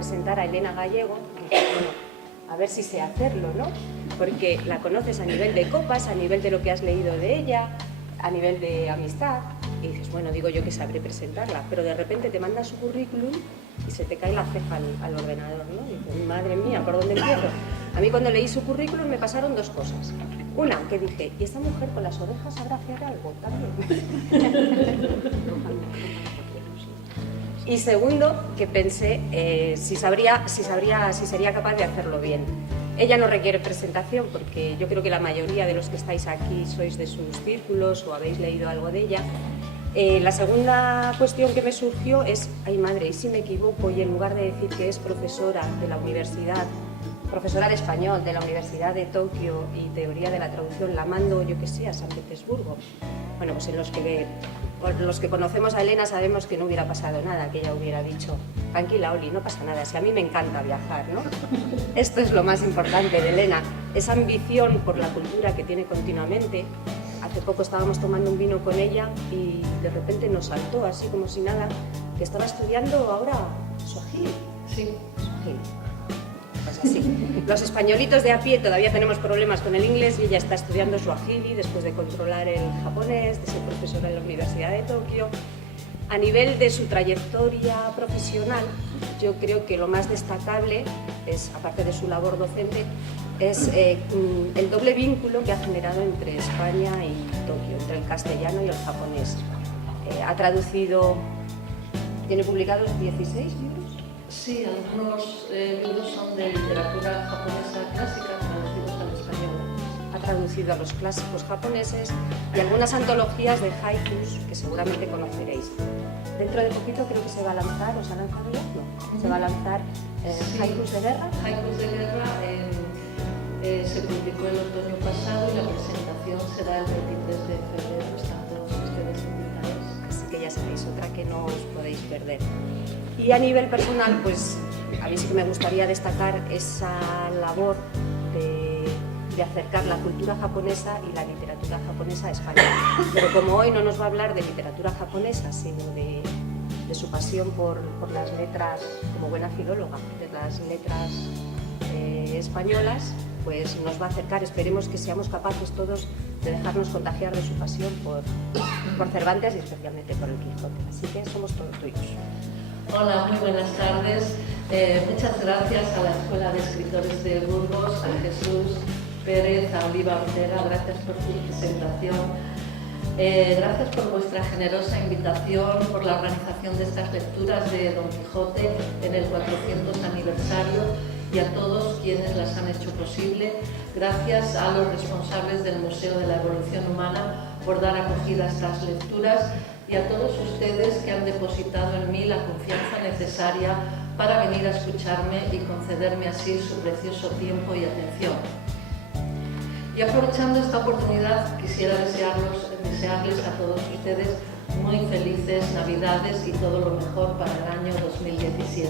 presentar a Elena Gallego, y dije, bueno, a ver si sé hacerlo, ¿no? Porque la conoces a nivel de copas, a nivel de lo que has leído de ella, a nivel de amistad, y dices, bueno, digo yo que sabré presentarla, pero de repente te manda su currículum y se te cae la ceja al ordenador, ¿no? Y dices, madre mía, ¿por dónde empiezo? A mí cuando leí su currículum me pasaron dos cosas. Una, que dije, ¿y esta mujer con las orejas sabrá hacer algo también? Y segundo, que pensé si sería capaz de hacerlo bien. Ella no requiere presentación porque yo creo que la mayoría de los que estáis aquí sois de sus círculos o habéis leído algo de ella. La segunda cuestión que me surgió es, ay madre, ¿y si me equivoco y en lugar de decir que es profesora de la universidad, profesora de español de la Universidad de Tokio y teoría de la traducción, la mando, yo que sé, a San Petersburgo? Bueno, pues los que conocemos a Elena sabemos que no hubiera pasado nada, que ella hubiera dicho, tranquila Oli, no pasa nada, si a mí me encanta viajar, ¿no? Esto es lo más importante de Elena, esa ambición por la cultura que tiene continuamente. Hace poco estábamos tomando un vino con ella y de repente nos saltó, así como si nada, que estaba estudiando ahora suajili. Sí, suajili. Pues así. Los españolitos de a pie todavía tenemos problemas con el inglés y ella está estudiando suajili después de controlar el japonés, de ser profesora en la Universidad de Tokio. A nivel de su trayectoria profesional, yo creo que lo más destacable es, aparte de su labor docente, es el doble vínculo que ha generado entre España y Tokio, entre el castellano y el japonés. Ha traducido, tiene publicados 16 libros. Sí, algunos libros son de literatura japonesa clásica traducidos al español. Ha traducido a los clásicos japoneses y algunas antologías de haikus que seguramente conoceréis. Dentro de poquito creo que se va a lanzar, ¿os ha lanzado ya? No. Se va a lanzar Sí. Haikus de guerra. Haikus de guerra se publicó el otoño pasado y la presentación será el 23 de febrero, están todos ustedes invitados. Así que ya sabéis, otra que no os podéis perder. Y a nivel personal, pues a mí sí que me gustaría destacar esa labor de acercar la cultura japonesa y la literatura japonesa a España. Pero como hoy no nos va a hablar de literatura japonesa, sino de su pasión por las letras, como buena filóloga, de las letras españolas, pues nos va a acercar. Esperemos que seamos capaces todos de dejarnos contagiar de su pasión por Cervantes y especialmente por el Quijote. Así que somos todos tuyos. Hola, muy buenas tardes. Muchas gracias a la Escuela de Escritores de Burgos, a Jesús Pérez, a Oliva Ortega, gracias por su presentación. Gracias por vuestra generosa invitación, por la organización de estas lecturas de Don Quijote en el 400 aniversario y a todos quienes las han hecho posible. Gracias a los responsables del Museo de la Evolución Humana por dar acogida a estas lecturas y a todos ustedes que han depositado en mí la confianza necesaria para venir a escucharme y concederme así su precioso tiempo y atención. Y aprovechando esta oportunidad, quisiera desearles a todos ustedes muy felices Navidades y todo lo mejor para el año 2017.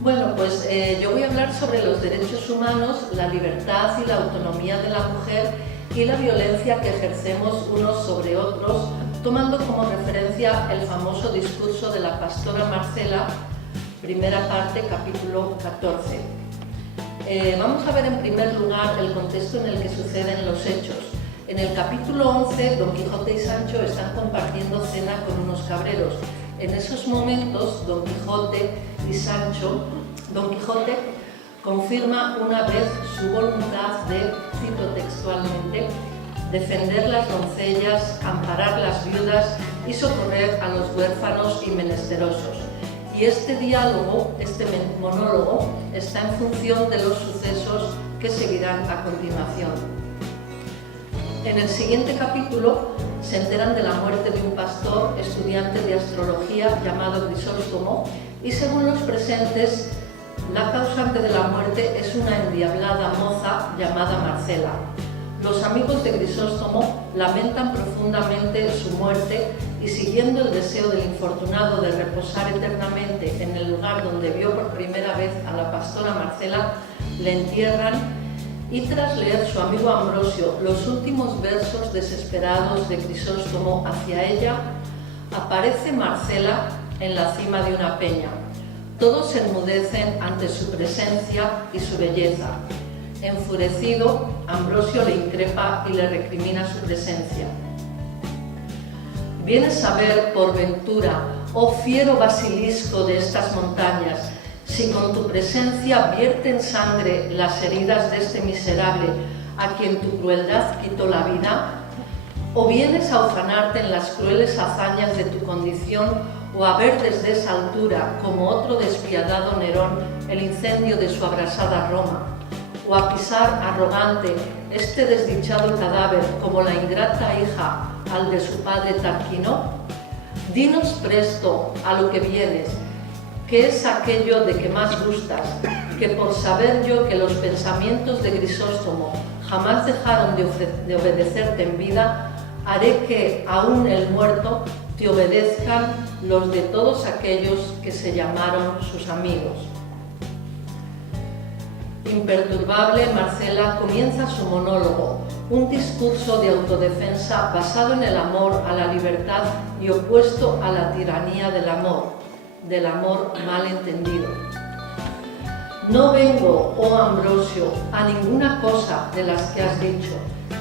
Bueno, pues yo voy a hablar sobre los derechos humanos, la libertad y la autonomía de la mujer y la violencia que ejercemos unos sobre otros, tomando como referencia el famoso discurso de la pastora Marcela, primera parte, capítulo 14. Vamos a ver en primer lugar el contexto en el que suceden los hechos. En el capítulo 11, Don Quijote y Sancho están compartiendo cena con unos cabreros. En esos momentos, Don Quijote confirma una vez su voluntad de, cito textualmente, defender las doncellas, amparar las viudas y socorrer a los huérfanos y menesterosos. Y este diálogo, este monólogo, está en función de los sucesos que seguirán a continuación. En el siguiente capítulo se enteran de la muerte de un pastor estudiante de astrología llamado Grisóstomo y según los presentes, la causante de la muerte es una endiablada moza llamada Marcela. Los amigos de Grisóstomo lamentan profundamente su muerte y siguiendo el deseo del infortunado de reposar eternamente en el lugar donde vio por primera vez a la pastora Marcela, le entierran y tras leer su amigo Ambrosio los últimos versos desesperados de Grisóstomo hacia ella, aparece Marcela en la cima de una peña. todos se enmudecen ante su presencia y su belleza. Enfurecido, Ambrosio le increpa y le recrimina su presencia. ¿Vienes a ver, por ventura, oh fiero basilisco de estas montañas, si con tu presencia vierten sangre las heridas de este miserable a quien tu crueldad quitó la vida? ¿O vienes a ufanarte en las crueles hazañas de tu condición o a ver desde esa altura, como otro despiadado Nerón, el incendio de su abrasada Roma? ¿O a pisar arrogante este desdichado cadáver como la ingrata hija al de su padre Tarquino? Dinos presto a lo que vienes, que es aquello de que más gustas, que por saber yo que los pensamientos de Grisóstomo jamás dejaron de obedecerte en vida, haré que, aún el muerto, te obedezcan los de todos aquellos que se llamaron sus amigos. Imperturbable, Marcela comienza su monólogo, un discurso de autodefensa basado en el amor a la libertad y opuesto a la tiranía del amor mal entendido. No vengo, oh Ambrosio, a ninguna cosa de las que has dicho,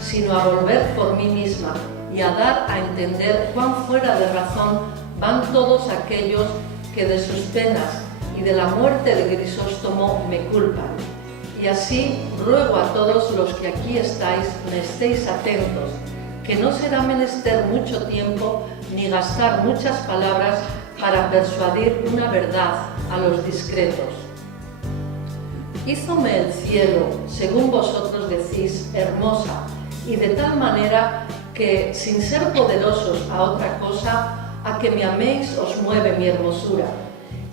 sino a volver por mí misma y a dar a entender cuán fuera de razón van todos aquellos que de sus penas y de la muerte de Grisóstomo me culpan. Y así ruego a todos los que aquí estáis, me estéis atentos, que no será menester mucho tiempo ni gastar muchas palabras para persuadir una verdad a los discretos. Hízome el cielo, según vosotros decís, hermosa, y de tal manera que, sin ser poderosos a otra cosa, a que me améis os mueve mi hermosura,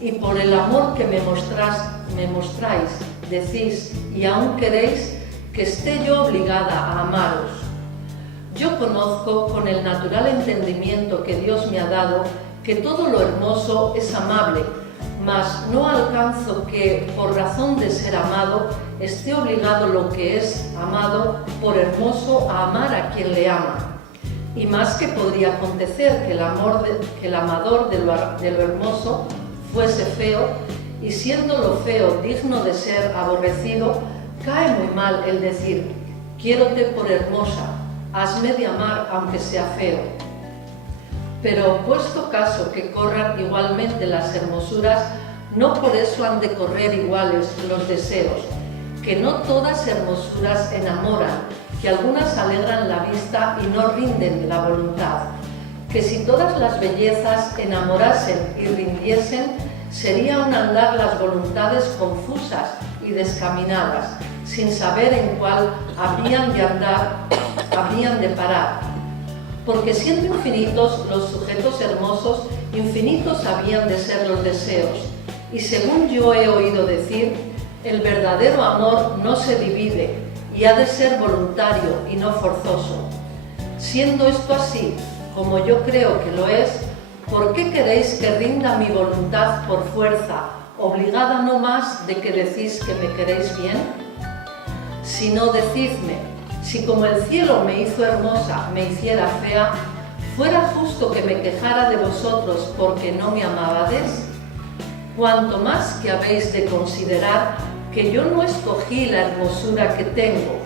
y por el amor que me mostráis, decís, y aún queréis, que esté yo obligada a amaros. Yo conozco, con el natural entendimiento que Dios me ha dado, que todo lo hermoso es amable, mas no alcanzo que, por razón de ser amado, esté obligado lo que es amado por hermoso a amar a quien le ama. Y más que podría acontecer que el amador de lo hermoso fuese feo, y siendo lo feo digno de ser aborrecido, cae muy mal el decir, quiérote por hermosa, hazme de amar aunque sea feo. Pero puesto caso que corran igualmente las hermosuras, no por eso han de correr iguales los deseos, que no todas hermosuras enamoran, que algunas alegran la vista y no rinden la voluntad, que si todas las bellezas enamorasen y rindiesen, sería un andar las voluntades confusas y descaminadas, sin saber en cuál habrían de andar, habrían de parar. Porque siendo infinitos los sujetos hermosos, infinitos habían de ser los deseos. Y según yo he oído decir, el verdadero amor no se divide y ha de ser voluntario y no forzoso. Siendo esto así, como yo creo que lo es, ¿por qué queréis que rinda mi voluntad por fuerza, obligada no más de que decís que me queréis bien? Si no, decidme, si como el cielo me hizo hermosa, me hiciera fea, ¿fuera justo que me quejara de vosotros porque no me amabades? Cuanto más que habéis de considerar que yo no escogí la hermosura que tengo,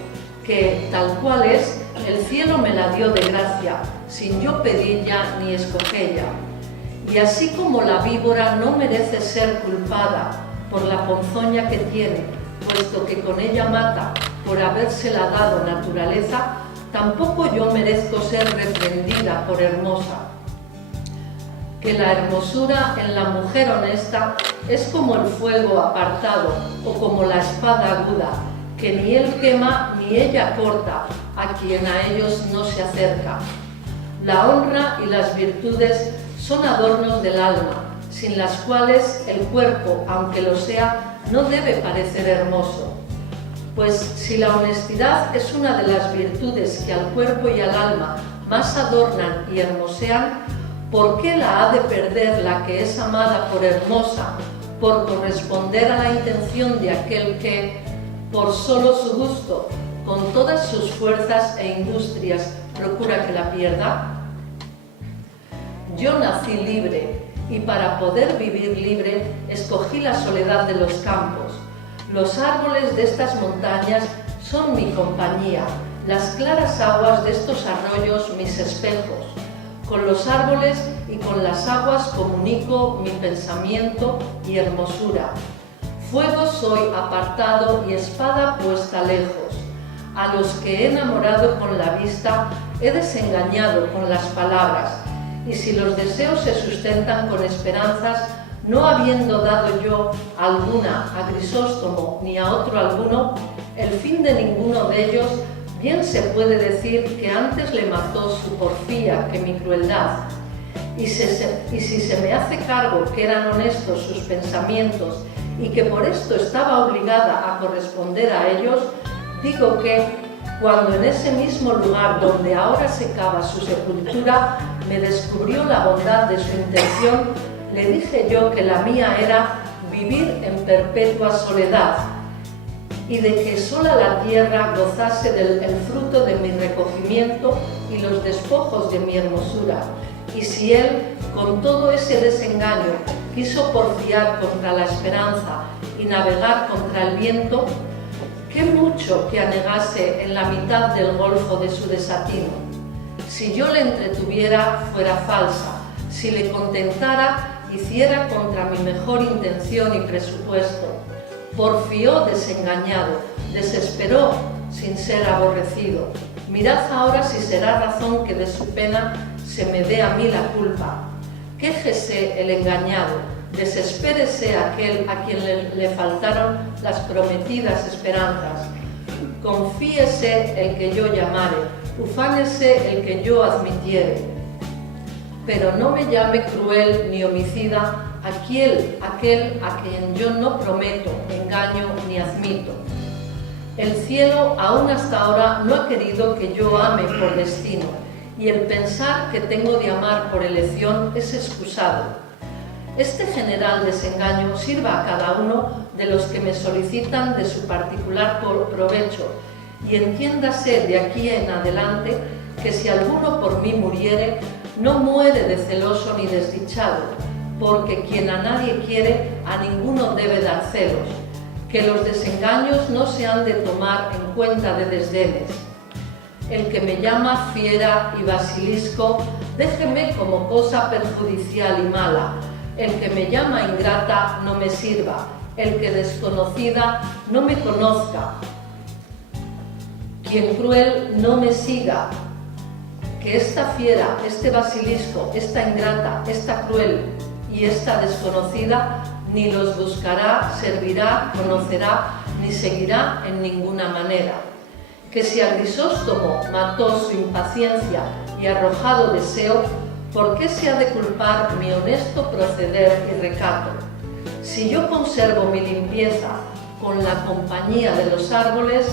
que, tal cual es, el cielo me la dio de gracia, sin yo pedilla ni escogella. Y así como la víbora no merece ser culpada por la ponzoña que tiene, puesto que con ella mata por habérsela dado naturaleza, tampoco yo merezco ser reprendida por hermosa. Que la hermosura en la mujer honesta es como el fuego apartado o como la espada aguda, que ni él quema ni ella corta a quien a ellos no se acerca. La honra y las virtudes son adornos del alma, sin las cuales el cuerpo, aunque lo sea, no debe parecer hermoso. Pues si la honestidad es una de las virtudes que al cuerpo y al alma más adornan y hermosean, ¿por qué la ha de perder la que es amada por hermosa, por corresponder a la intención de aquel que, por solo su gusto, con todas sus fuerzas e industrias, procura que la pierda? Yo nací libre, y para poder vivir libre escogí la soledad de los campos. Los árboles de estas montañas son mi compañía, las claras aguas de estos arroyos mis espejos. Con los árboles y con las aguas comunico mi pensamiento y hermosura. Fuego soy apartado y espada puesta lejos. A los que he enamorado con la vista he desengañado con las palabras, y si los deseos se sustentan con esperanzas, no habiendo dado yo alguna a Grisóstomo ni a otro alguno, el fin de ninguno de ellos, bien se puede decir que antes le mató su porfía que mi crueldad. Y si se me hace cargo que eran honestos sus pensamientos y que por esto estaba obligada a corresponder a ellos, digo que, cuando en ese mismo lugar donde ahora se cava su sepultura me descubrió la bondad de su intención, le dije yo que la mía era vivir en perpetua soledad y de que sola la tierra gozase del fruto de mi recogimiento y los despojos de mi hermosura. Y si él, con todo ese desengaño, quiso porfiar contra la esperanza y navegar contra el viento, qué mucho que anegase en la mitad del golfo de su desatino. Si yo le entretuviera, fuera falsa; si le contentara, hiciera contra mi mejor intención y presupuesto. Porfió desengañado, desesperó sin ser aborrecido. Mirad ahora si será razón que de su pena se me dé a mí la culpa. Quéjese el engañado, desespérese aquel a quien le faltaron las prometidas esperanzas. Confíese el que yo llamare, ufánese el que yo admitiere. Pero no me llame cruel ni homicida aquel a quien yo no prometo, engaño ni admito. El cielo aún hasta ahora no ha querido que yo ame por destino, y el pensar que tengo de amar por elección es excusado. Este general desengaño sirva a cada uno de los que me solicitan de su particular provecho, y entiéndase de aquí en adelante que si alguno por mí muriere, no muere de celoso ni desdichado, porque quien a nadie quiere, a ninguno debe dar celos, que los desengaños no se han de tomar en cuenta de desdenes. El que me llama fiera y basilisco, déjeme como cosa perjudicial y mala. El que me llama ingrata no me sirva, el que desconocida no me conozca. Quien cruel no me siga, que esta fiera, este basilisco, esta ingrata, esta cruel y esta desconocida, ni los buscará, servirá, conocerá, ni seguirá en ninguna manera. Que si a Grisóstomo mató su impaciencia y arrojado deseo, ¿por qué se ha de culpar mi honesto proceder y recato? Si yo conservo mi limpieza con la compañía de los árboles,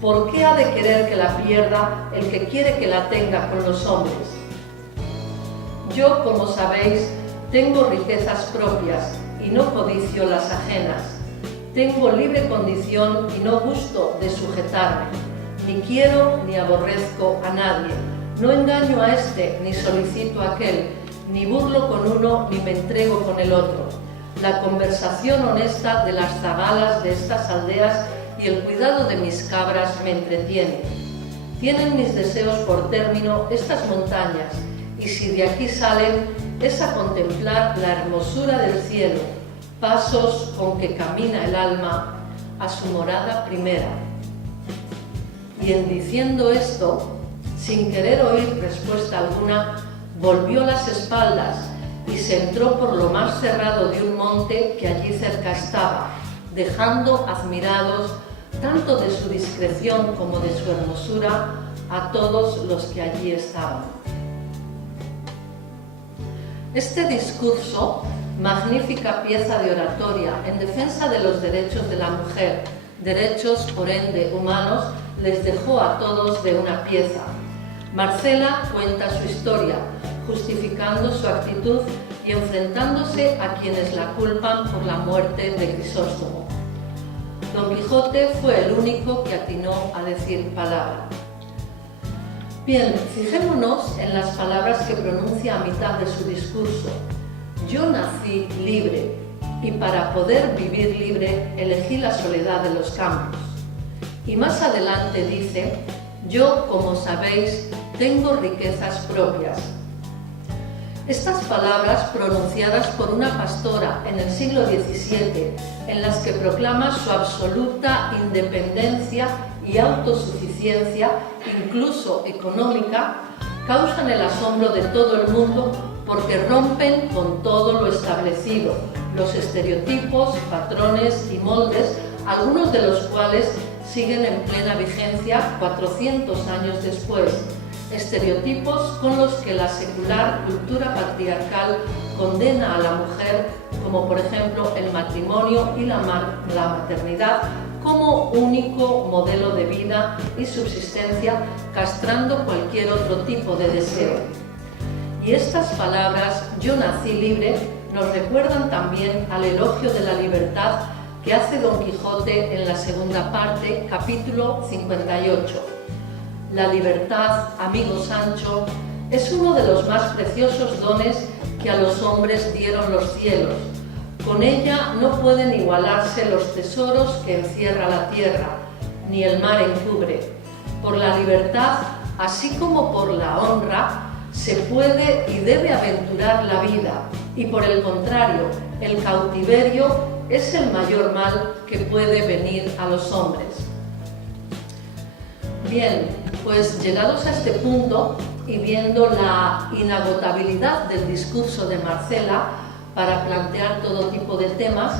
¿por qué ha de querer que la pierda el que quiere que la tenga con los hombres? Yo, como sabéis, tengo riquezas propias y no codicio las ajenas. Tengo libre condición y no gusto de sujetarme. Ni quiero ni aborrezco a nadie. No engaño a este, ni solicito a aquel, ni burlo con uno, ni me entrego con el otro. La conversación honesta de las zagalas de estas aldeas y el cuidado de mis cabras me entretienen. Tienen mis deseos por término estas montañas, y si de aquí salen, es a contemplar la hermosura del cielo, pasos con que camina el alma a su morada primera. Y en diciendo esto, sin querer oír respuesta alguna, volvió las espaldas y se entró por lo más cerrado de un monte que allí cerca estaba, dejando admirados tanto de su discreción como de su hermosura a todos los que allí estaban. Este discurso, magnífica pieza de oratoria en defensa de los derechos de la mujer, derechos por ende humanos, les dejó a todos de una pieza. Marcela cuenta su historia, justificando su actitud y enfrentándose a quienes la culpan por la muerte de Grisóstomo. Don Quijote fue el único que atinó a decir palabra. Bien, fijémonos en las palabras que pronuncia a mitad de su discurso. yo nací libre y para poder vivir libre elegí la soledad de los campos. Y más adelante dice, yo, como sabéis, tengo riquezas propias. Estas palabras pronunciadas por una pastora en el siglo XVII, en las que proclama su absoluta independencia y autosuficiencia, incluso económica, causan el asombro de todo el mundo porque rompen con todo lo establecido, los estereotipos, patrones y moldes, algunos de los cuales siguen en plena vigencia 400 años después. Estereotipos con los que la secular cultura patriarcal condena a la mujer, como por ejemplo el matrimonio y la maternidad, como único modelo de vida y subsistencia, castrando cualquier otro tipo de deseo. Y estas palabras, yo nací libre, nos recuerdan también al elogio de la libertad que hace Don Quijote en la segunda parte, capítulo 58. La libertad, amigo Sancho, es uno de los más preciosos dones que a los hombres dieron los cielos. Con ella no pueden igualarse los tesoros que encierra la tierra, ni el mar encubre. Por la libertad, así como por la honra, se puede y debe aventurar la vida, y por el contrario, el cautiverio es el mayor mal que puede venir a los hombres. Bien, pues llegados a este punto y viendo la inagotabilidad del discurso de Marcela para plantear todo tipo de temas,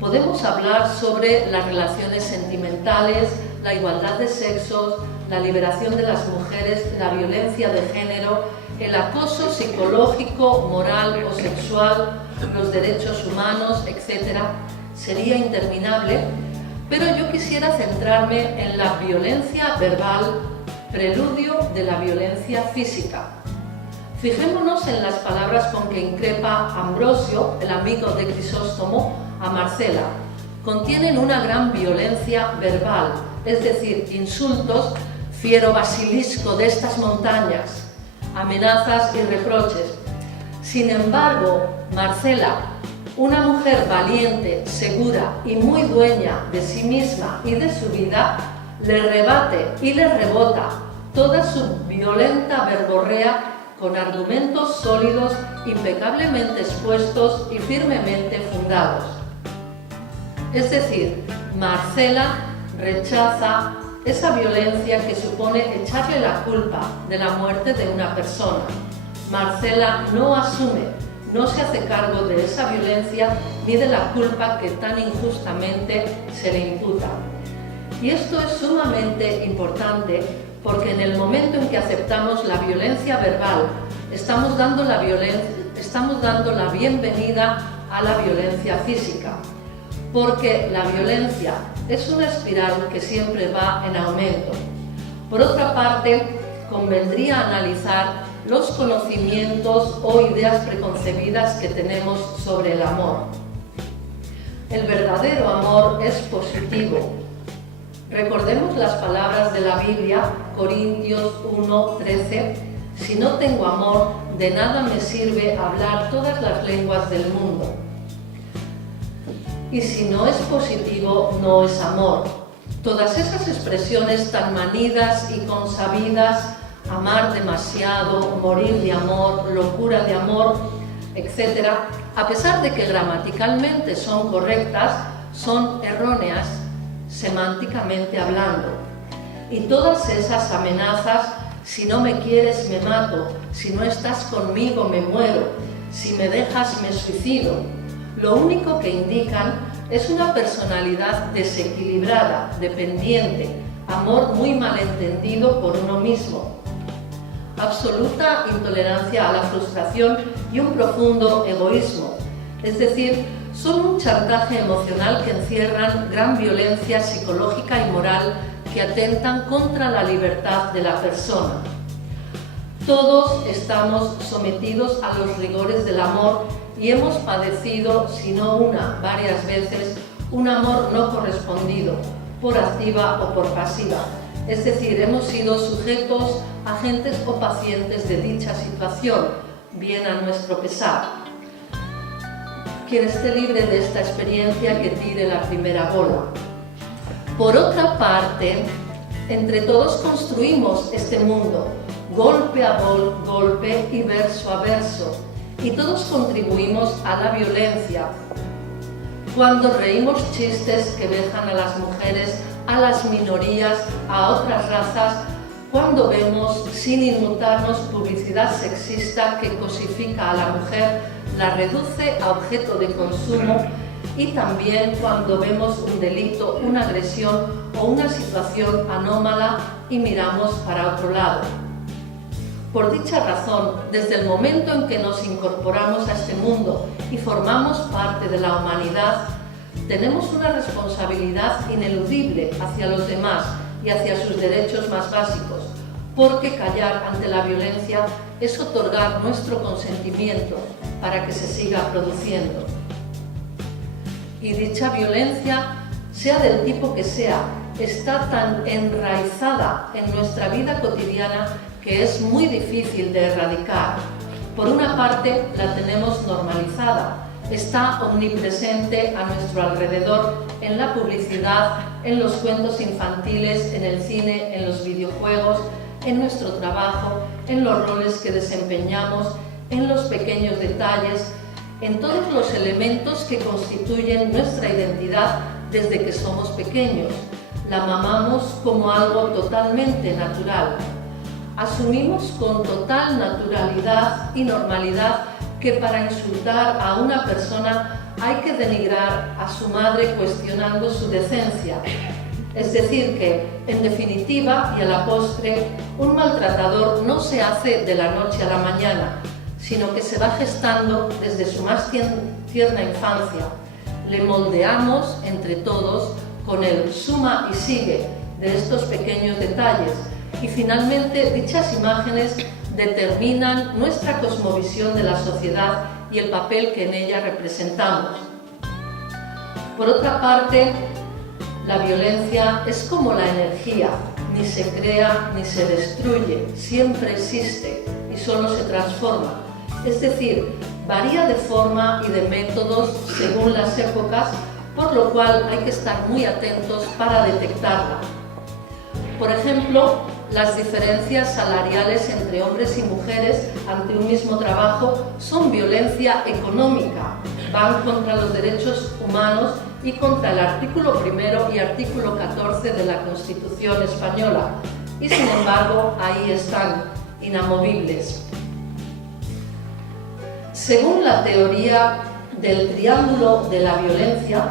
podemos hablar sobre las relaciones sentimentales, la igualdad de sexos, la liberación de las mujeres, la violencia de género, el acoso psicológico, moral o sexual, los derechos humanos, etc. Sería interminable, pero yo quisiera centrarme en la violencia verbal, preludio de la violencia física. Fijémonos en las palabras con que increpa Ambrosio, el amigo de Crisóstomo, a Marcela. Contienen una gran violencia verbal, es decir, insultos, fiero basilisco de estas montañas, amenazas y reproches. Sin embargo, Marcela, una mujer valiente, segura y muy dueña de sí misma y de su vida, le rebate y le rebota toda su violenta verborrea con argumentos sólidos, impecablemente expuestos y firmemente fundados. Es decir, Marcela rechaza esa violencia que supone echarle la culpa de la muerte de una persona. Marcela no asume, no se hace cargo de esa violencia ni de la culpa que tan injustamente se le imputa. Y esto es sumamente importante porque en el momento en que aceptamos la violencia verbal, estamos dando la bienvenida a la violencia física, porque la violencia es una espiral que siempre va en aumento. Por otra parte, convendría analizar los conocimientos o ideas preconcebidas que tenemos sobre el amor. El verdadero amor es positivo. Recordemos las palabras de la Biblia, Corintios 1:13, si no tengo amor, de nada me sirve hablar todas las lenguas del mundo. Y si no es positivo, no es amor. Todas esas expresiones tan manidas y consabidas, amar demasiado, morir de amor, locura de amor, etc., a pesar de que gramaticalmente son correctas, son erróneas semánticamente hablando. Y todas esas amenazas, si no me quieres me mato, si no estás conmigo me muero, si me dejas me suicido, lo único que indican es una personalidad desequilibrada, dependiente, amor muy malentendido por uno mismo, absoluta intolerancia a la frustración y un profundo egoísmo, es decir, son un chantaje emocional que encierran gran violencia psicológica y moral que atentan contra la libertad de la persona. Todos estamos sometidos a los rigores del amor y hemos padecido, si no una, varias veces, un amor no correspondido, por activa o por pasiva. Es decir, hemos sido sujetos, agentes o pacientes de dicha situación, bien a nuestro pesar. quien esté libre de esta experiencia que tire la primera bola. Por otra parte, entre todos construimos este mundo, golpe a golpe y verso a verso, y todos contribuimos a la violencia. Cuando reímos chistes que vejan a las mujeres, a las minorías, a otras razas, cuando vemos, sin inmutarnos, publicidad sexista que cosifica a la mujer, la reduce a objeto de consumo, y también cuando vemos un delito, una agresión o una situación anómala y miramos para otro lado. Por dicha razón, desde el momento en que nos incorporamos a este mundo y formamos parte de la humanidad, tenemos una responsabilidad ineludible hacia los demás y hacia sus derechos más básicos, porque callar ante la violencia es otorgar nuestro consentimiento para que se siga produciendo. Y dicha violencia, sea del tipo que sea, está tan enraizada en nuestra vida cotidiana que es muy difícil de erradicar. Por una parte, la tenemos normalizada, está omnipresente a nuestro alrededor en la publicidad, en los cuentos infantiles, en el cine, en los videojuegos, en nuestro trabajo, en los roles que desempeñamos, en los pequeños detalles, en todos los elementos que constituyen nuestra identidad desde que somos pequeños. La mamamos como algo totalmente natural. Asumimos con total naturalidad y normalidad que para insultar a una persona hay que denigrar a su madre cuestionando su decencia. Es decir que, en definitiva y a la postre, un maltratador no se hace de la noche a la mañana, sino que se va gestando desde su más tierna infancia. Le moldeamos entre todos con el suma y sigue de estos pequeños detalles, y finalmente dichas imágenes determinan nuestra cosmovisión de la sociedad y el papel que en ella representamos. Por otra parte, la violencia es como la energía, ni se crea ni se destruye, siempre existe y solo se transforma. Es decir, varía de forma y de métodos según las épocas, por lo cual hay que estar muy atentos para detectarla. Por ejemplo, las diferencias salariales entre hombres y mujeres ante un mismo trabajo son violencia económica, van contra los derechos humanos y contra el artículo 1 y artículo 14 de la Constitución española, y sin embargo ahí están, inamovibles. Según la teoría del triángulo de la violencia,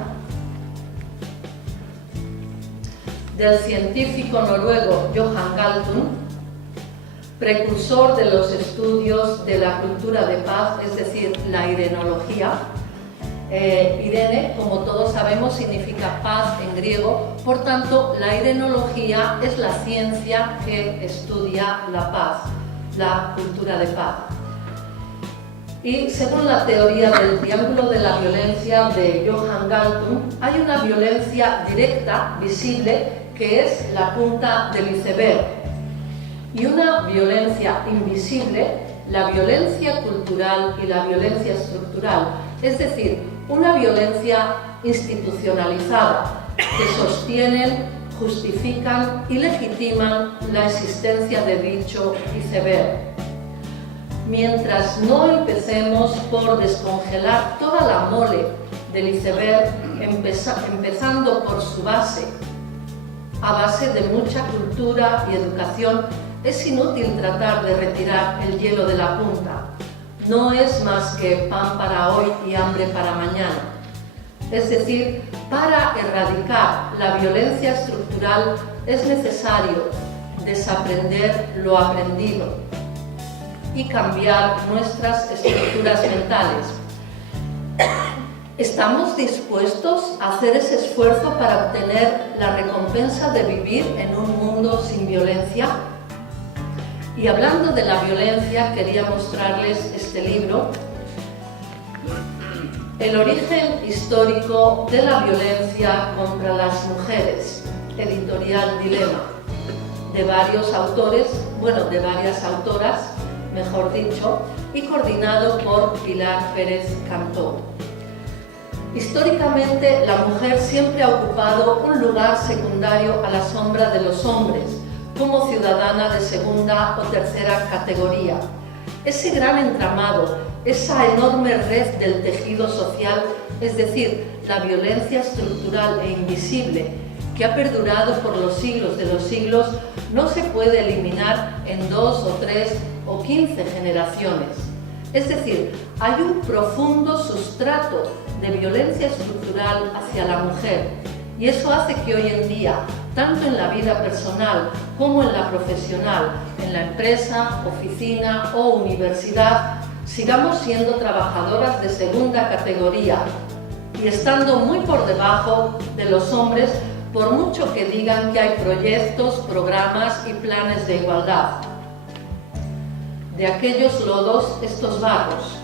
del científico noruego Johan Galtung, precursor de los estudios de la cultura de paz, es decir, la irenología. Irene, como todos sabemos, significa paz en griego, por tanto, la irenología es la ciencia que estudia la paz, la cultura de paz. Y según la teoría del triángulo de la violencia de Johan Galtung, hay una violencia directa, visible, que es la punta del iceberg, y una violencia invisible, la violencia cultural y la violencia estructural, es decir, una violencia institucionalizada que sostienen, justifican y legitiman la existencia de dicho iceberg. Mientras no empecemos por descongelar toda la mole del iceberg, empezando por su base, a base de mucha cultura y educación, es inútil tratar de retirar el hielo de la punta. No es más que pan para hoy y hambre para mañana. Es decir, para erradicar la violencia estructural es necesario desaprender lo aprendido y cambiar nuestras estructuras mentales. ¿Estamos dispuestos a hacer ese esfuerzo para obtener la recompensa de vivir en un mundo sin violencia? Y hablando de la violencia, quería mostrarles este libro, El origen histórico de la violencia contra las mujeres, editorial Dilema, de varios autores, de varias autoras, mejor dicho, y coordinado por Pilar Pérez Cantó. Históricamente, la mujer siempre ha ocupado un lugar secundario a la sombra de los hombres, como ciudadana de segunda o tercera categoría. Ese gran entramado, esa enorme red del tejido social, es decir, la violencia estructural e invisible, que ha perdurado por los siglos de los siglos, no se puede eliminar en 2 o 3 o 15 generaciones. Es decir, hay un profundo sustrato de violencia estructural hacia la mujer, y eso hace que hoy en día, tanto en la vida personal como en la profesional, en la empresa, oficina o universidad, sigamos siendo trabajadoras de segunda categoría y estando muy por debajo de los hombres, por mucho que digan que hay proyectos, programas y planes de igualdad. De aquellos lodos, estos barros.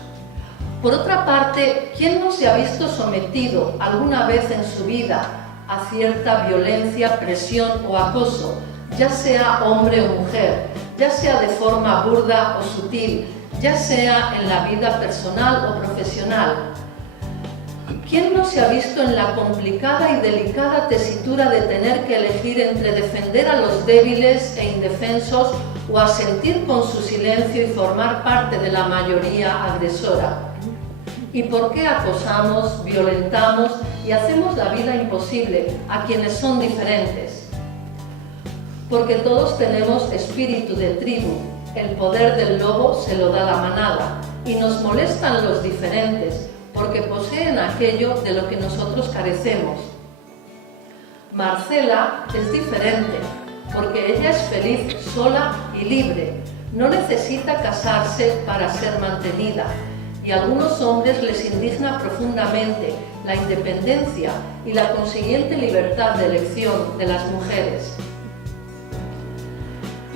Por otra parte, ¿quién no se ha visto sometido alguna vez en su vida a cierta violencia, presión o acoso, ya sea hombre o mujer, ya sea de forma burda o sutil, ya sea en la vida personal o profesional? ¿Quién no se ha visto en la complicada y delicada tesitura de tener que elegir entre defender a los débiles e indefensos o asentir con su silencio y formar parte de la mayoría agresora? ¿Y por qué acosamos, violentamos y hacemos la vida imposible a quienes son diferentes? Porque todos tenemos espíritu de tribu, el poder del lobo se lo da la manada, y nos molestan los diferentes, porque poseen aquello de lo que nosotros carecemos. Marcela es diferente, porque ella es feliz sola y libre, no necesita casarse para ser mantenida, y a algunos hombres les indigna profundamente la independencia y la consiguiente libertad de elección de las mujeres.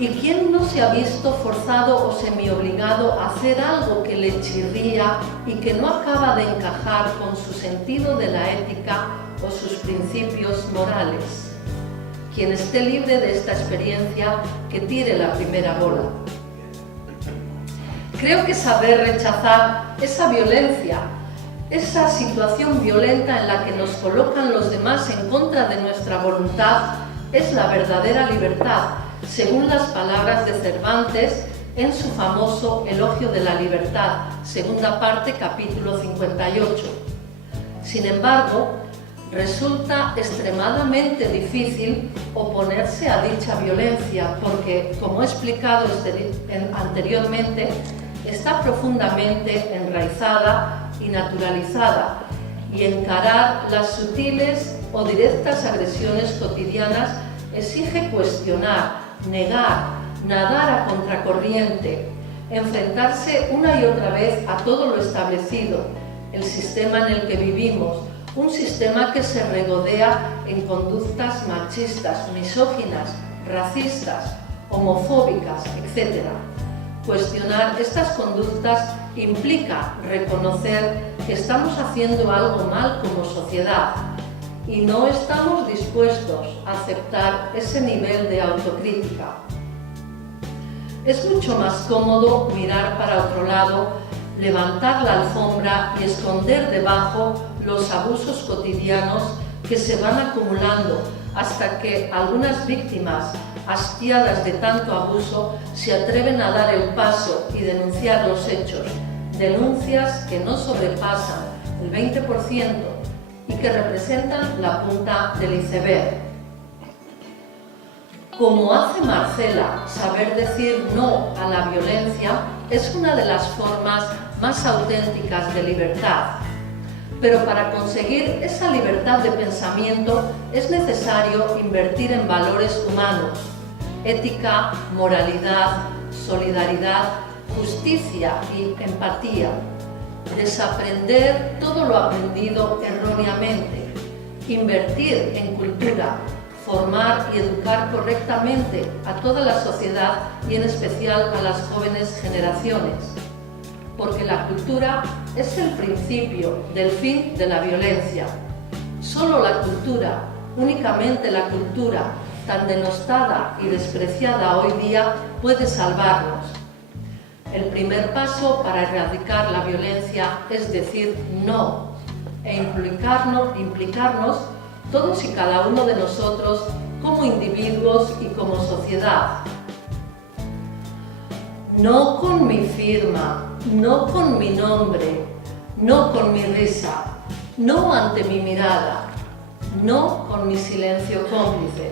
¿Y quién no se ha visto forzado o semiobligado a hacer algo que le chirría y que no acaba de encajar con su sentido de la ética o sus principios morales? Quien esté libre de esta experiencia, que tire la primera bola. Creo que saber rechazar esa violencia, esa situación violenta en la que nos colocan los demás en contra de nuestra voluntad, es la verdadera libertad, según las palabras de Cervantes en su famoso Elogio de la Libertad, segunda parte, capítulo 58. Sin embargo, resulta extremadamente difícil oponerse a dicha violencia porque, como he explicado anteriormente, está profundamente enraizada y naturalizada, y encarar las sutiles o directas agresiones cotidianas exige cuestionar, negar, nadar a contracorriente, enfrentarse una y otra vez a todo lo establecido, el sistema en el que vivimos, un sistema que se regodea en conductas machistas, misóginas, racistas, homofóbicas, etc. Cuestionar estas conductas implica reconocer que estamos haciendo algo mal como sociedad y no estamos dispuestos a aceptar ese nivel de autocrítica. Es mucho más cómodo mirar para otro lado, levantar la alfombra y esconder debajo los abusos cotidianos que se van acumulando hasta que algunas víctimas, hastiadas de tanto abuso, se atreven a dar el paso y denunciar los hechos, denuncias que no sobrepasan el 20% y que representan la punta del iceberg. Como hace Marcela, saber decir no a la violencia es una de las formas más auténticas de libertad. Pero para conseguir esa libertad de pensamiento es necesario invertir en valores humanos, ética, moralidad, solidaridad, justicia y empatía, desaprender todo lo aprendido erróneamente, invertir en cultura, formar y educar correctamente a toda la sociedad y en especial a las jóvenes generaciones, porque la cultura es el principio del fin de la violencia. Solo la cultura, únicamente la cultura, tan denostada y despreciada hoy día, puede salvarnos. El primer paso para erradicar la violencia es decir no. e implicarnos todos y cada uno de nosotros como individuos y como sociedad. No con mi firma, no con mi nombre, no con mi risa, no ante mi mirada, no con mi silencio cómplice.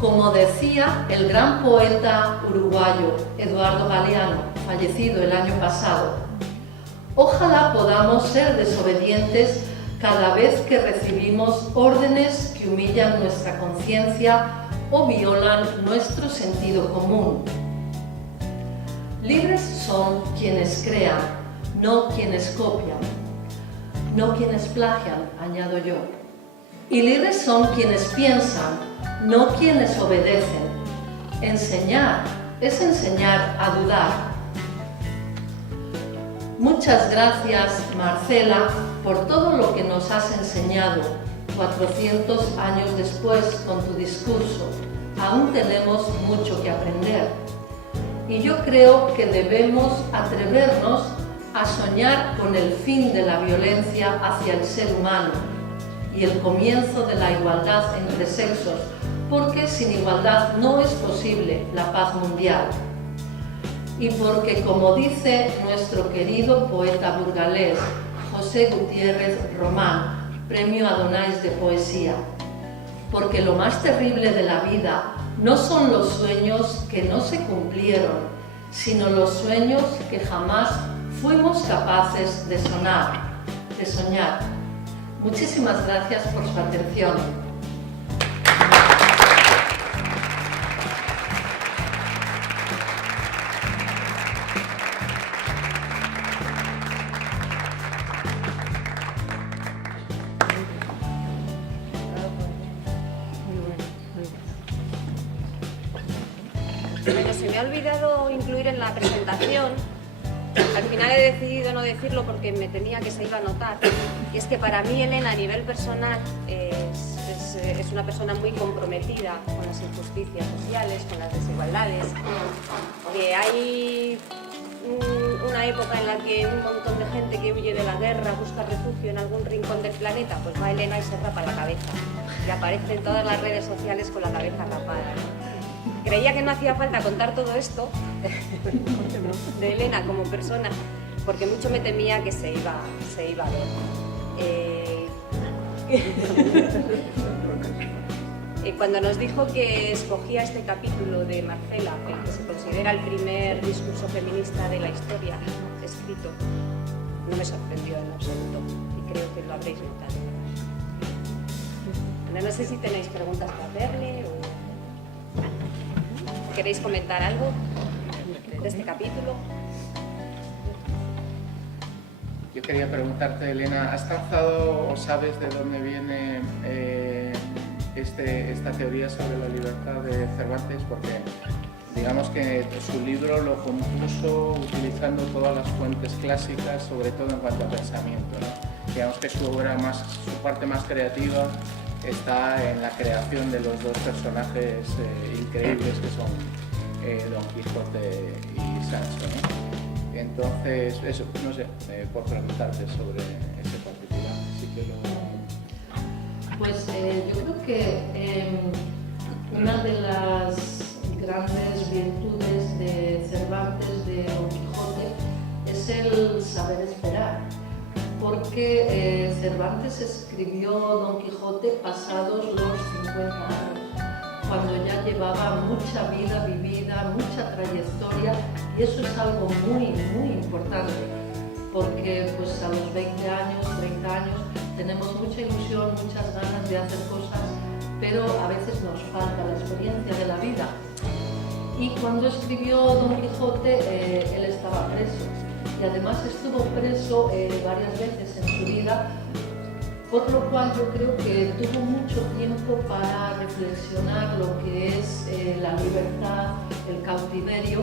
Como decía el gran poeta uruguayo Eduardo Galeano, fallecido el año pasado, ojalá podamos ser desobedientes cada vez que recibimos órdenes que humillan nuestra conciencia o violan nuestro sentido común. Libres son quienes crean, no quienes copian, no quienes plagian, añado yo. Y libres son quienes piensan, no quienes obedecen. Enseñar es enseñar a dudar. Muchas gracias, Marcela, por todo lo que nos has enseñado 400 años después con tu discurso. Aún tenemos mucho que aprender. Y yo creo que debemos atrevernos a soñar con el fin de la violencia hacia el ser humano y el comienzo de la igualdad entre sexos, porque sin igualdad no es posible la paz mundial. Y porque, como dice nuestro querido poeta burgalés José Gutiérrez Román, Premio Adonais de Poesía, porque lo más terrible de la vida no son los sueños que no se cumplieron, sino los sueños que jamás fuimos capaces de soñar. Muchísimas gracias por su atención. Bueno, se me ha olvidado incluir en la presentación, al final he decidido no decirlo porque me temía que se iba a notar, y es que para mí Elena a nivel personal es una persona muy comprometida con las injusticias sociales, con las desigualdades, que hay una época en la que un montón de gente que huye de la guerra busca refugio en algún rincón del planeta, pues va Elena y se rapa la cabeza y aparece en todas las redes sociales con la cabeza rapada. Creía que no hacía falta contar todo esto de Elena como persona, porque mucho me temía que se iba a ver. Cuando nos dijo que escogía este capítulo de Marcela, el que se considera el primer discurso feminista de la historia escrito, no me sorprendió en absoluto y creo que lo habréis notado. No sé si tenéis preguntas para hacerle o queréis comentar algo de este capítulo. Yo quería preguntarte, Elena, ¿has trazado o sabes de dónde viene esta teoría sobre la libertad de Cervantes? Porque digamos que su libro lo compuso utilizando todas las fuentes clásicas, sobre todo en cuanto a pensamiento, ¿no? Digamos que su parte más creativa está en la creación de los dos personajes increíbles que son Don Quijote y Sancho, ¿no? Entonces, eso, no sé, por preguntarte sobre ese particular, sí que lo... Pues yo creo que una de las grandes virtudes de Cervantes, de Don Quijote, es el saber esperar. Porque Cervantes escribió Don Quijote pasados los 50 años, cuando ya llevaba mucha vida vivida, mucha trayectoria, y eso es algo muy, muy importante, porque pues a los 20 años, 30 años, tenemos mucha ilusión, muchas ganas de hacer cosas, pero a veces nos falta la experiencia de la vida. Y cuando escribió Don Quijote, él estaba preso. Y además estuvo preso varias veces en su vida, por lo cual yo creo que tuvo mucho tiempo para reflexionar lo que es la libertad, el cautiverio.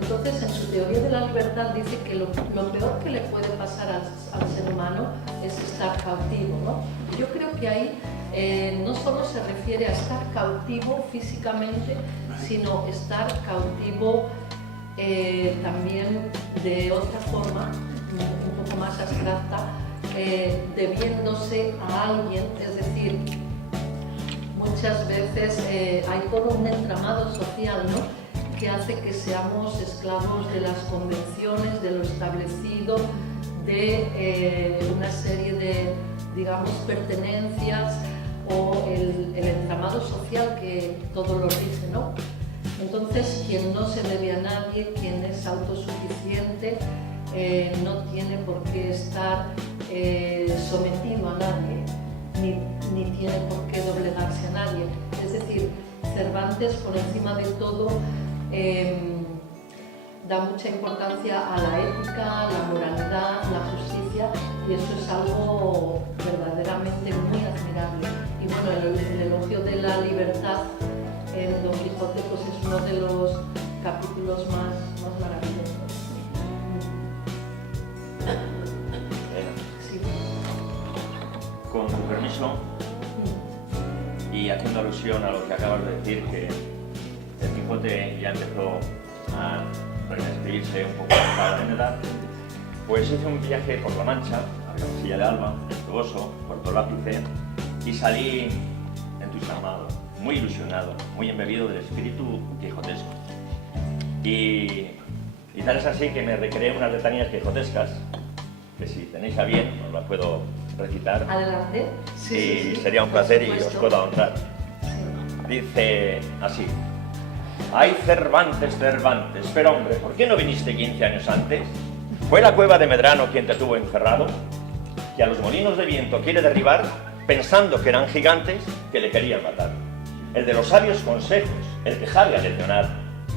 Entonces, en su teoría de la libertad dice que lo peor que le puede pasar al ser humano es estar cautivo, ¿no? Yo creo que ahí no solo se refiere a estar cautivo físicamente, sino estar cautivo también de otra forma, un poco más abstracta, que debiéndose a alguien, es decir, muchas veces hay todo un entramado social, ¿no?, que hace que seamos esclavos de las convenciones, de lo establecido, de una serie de, digamos, pertenencias o el entramado social que todo lo rige, ¿no? Entonces, quien no se debe a nadie, quien es autosuficiente, no tiene por qué estar sometido a nadie, ni tiene por qué doblegarse a nadie. Es decir, Cervantes, por encima de todo, da mucha importancia a la ética, a la moralidad, la justicia, y eso es algo verdaderamente muy admirable. Y bueno, el elogio de la libertad en Don Quijote pues es uno de los capítulos más maravillosos. Sí. Con tu permiso, y haciendo alusión a lo que acabas de decir, que el Quijote ya empezó a reescribirse un poco avanzada en edad, pues hice un viaje por La Mancha, a Castilla de Alba, Toboso, Puerto Lápice, y salí entusiasmado, muy ilusionado, muy embebido del espíritu quijotesco. Y tal es así que me recreé unas letanías quijotescas, que si tenéis a bien os las puedo recitar. Adelante. Sí, sería un placer y os puedo honrar. Dice así: ay, Cervantes, Cervantes, pero hombre, ¿por qué no viniste 15 años antes? ¿Fue la cueva de Medrano quien te tuvo encerrado? Que a los molinos de viento quiere derribar, pensando que eran gigantes que le querían matar. El de los sabios consejos, el que jale a leccionar,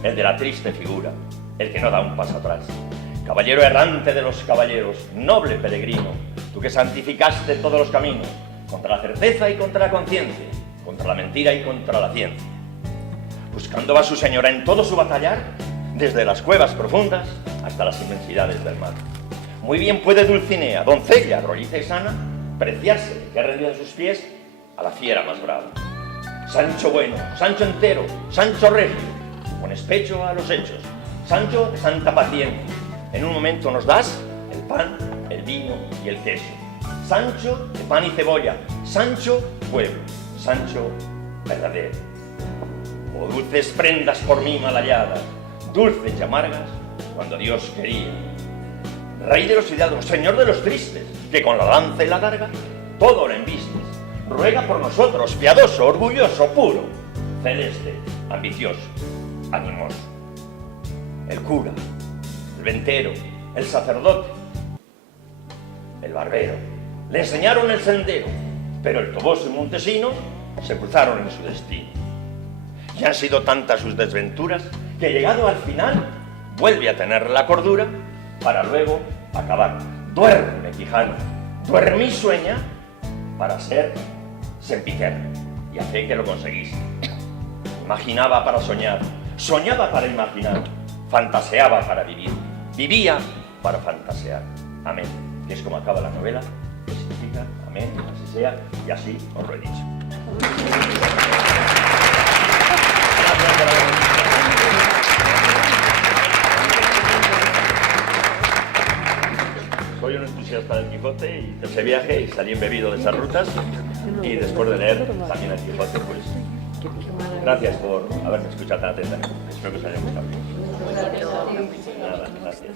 el de la triste figura, el que no da un paso atrás. Caballero errante de los caballeros, noble peregrino, tú que santificaste todos los caminos, contra la certeza y contra la conciencia, contra la mentira y contra la ciencia. Buscando va su señora en todo su batallar, desde las cuevas profundas hasta las inmensidades del mar. Muy bien puede Dulcinea, doncella, rolliza y sana, preciarse que ha rendido en sus pies a la fiera más brava. Sancho bueno, Sancho entero, Sancho regio, pones pecho a los hechos, Sancho de santa paciencia, en un momento nos das el pan, el vino y el queso. Sancho de pan y cebolla, Sancho pueblo, Sancho verdadero. Oh dulces prendas por mí mal halladas, dulces y amargas cuando Dios quería. Rey de los ideados, señor de los tristes, que con la lanza y la larga todo lo embistes. Ruega por nosotros, piadoso, orgulloso, puro, celeste, ambicioso, animoso. El cura, el ventero, el sacerdote, el barbero, le enseñaron el sendero, pero el Toboso y Montesino se cruzaron en su destino. Y han sido tantas sus desventuras que llegado al final vuelve a tener la cordura para luego acabar. Duerme, Quijano, duerme y sueña para ser sempiterno, y a fe que lo conseguís. Imaginaba para soñar, soñaba para imaginar, fantaseaba para vivir, vivía para fantasear. Amén. Que es como acaba la novela, que significa amén, así sea, y así os lo he dicho. Soy un entusiasta del Quijote y hice ese viaje y salí embebido de esas rutas, y después de leer también el Quijote, pues gracias por haberme escuchado tan atentamente. Espero que os haya gustado. Nada, gracias.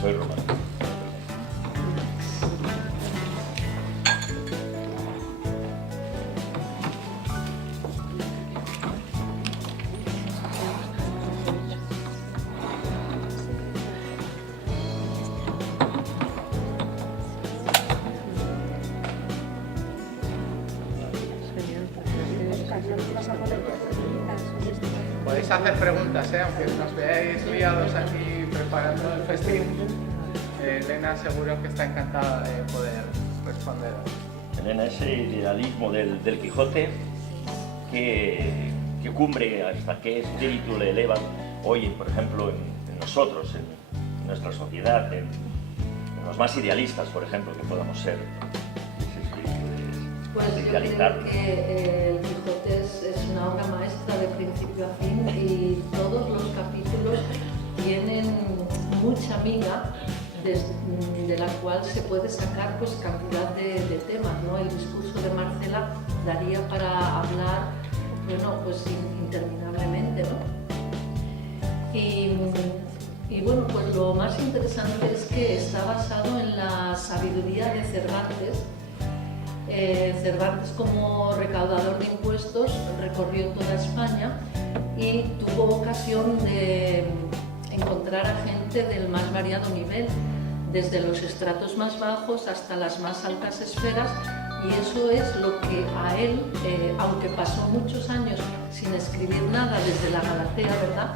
Soy Román. Podéis hacer preguntas, aunque nos veáis liados aquí preparando el festín. Elena seguro que está encantada de poder responder. Elena, ese idealismo del Quijote, ¿qué cumbre, hasta qué espíritu le eleva hoy, por ejemplo, en nosotros, en nuestra sociedad, en los más idealistas, por ejemplo, que podamos ser? Ese espíritu Pues yo creo que el Quijote es una obra maestra de principio a fin, y todos los capítulos tienen mucha miga de la cual se puede sacar pues cantidad de temas, ¿no? El discurso de Marcela daría para hablar, bueno, pues interminablemente, ¿no? Y bueno, pues lo más interesante es que está basado en la sabiduría de Cervantes. Cervantes, como recaudador de impuestos, recorrió toda España y tuvo ocasión de encontrar a gente del más variado nivel, desde los estratos más bajos hasta las más altas esferas, y eso es lo que a él, aunque pasó muchos años sin escribir nada desde la Galatea, ¿verdad?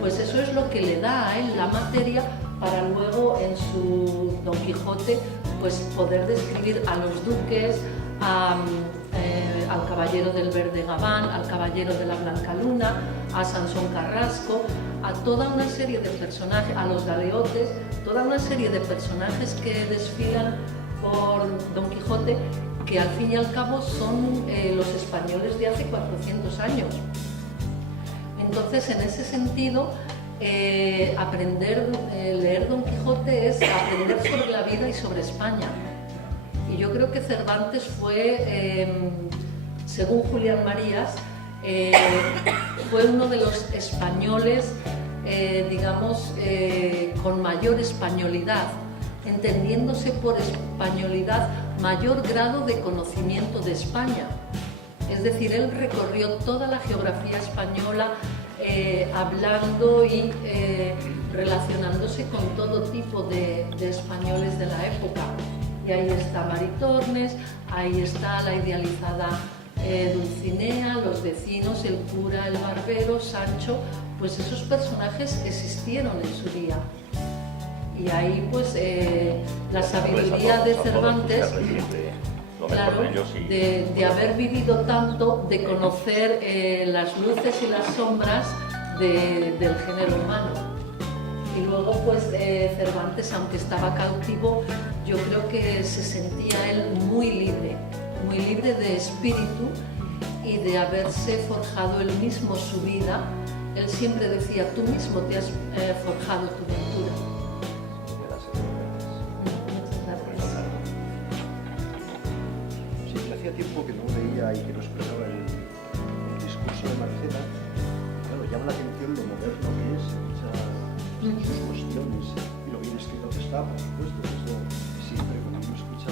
Pues eso es lo que le da a él la materia para luego en su Don Quijote pues poder describir a los duques, al caballero del verde gabán, al caballero de la blanca luna, a Sansón Carrasco, a toda una serie de personajes, a los galeotes, toda una serie de personajes que desfilan por Don Quijote, que al fin y al cabo son los españoles de hace 400 años. Entonces, en ese sentido, leer Don Quijote es aprender sobre la vida y sobre España. Y yo creo que Cervantes fue, según Julián Marías, fue uno de los españoles, digamos, con mayor españolidad, entendiéndose por españolidad mayor grado de conocimiento de España. Es decir, él recorrió toda la geografía española, hablando y relacionándose con todo tipo de españoles de la época. Y ahí está Maritornes, ahí está la idealizada Dulcinea, los vecinos, el cura, el barbero, Sancho, pues esos personajes existieron en su día. Y ahí pues la sabiduría de Cervantes, claro, de haber vivido tanto, de conocer las luces y las sombras del género humano. Y luego pues Cervantes, aunque estaba cautivo, yo creo que se sentía él muy libre de espíritu y de haberse forjado él mismo su vida. Él siempre decía, tú mismo te has forjado tu ventura. Hacía tiempo que no veía y que no expresaba el discurso de Marcela. Claro, llama la atención lo moderno que es en muchas cuestiones y lo bien escrito que está, por supuesto. Eso siempre cuando uno escucha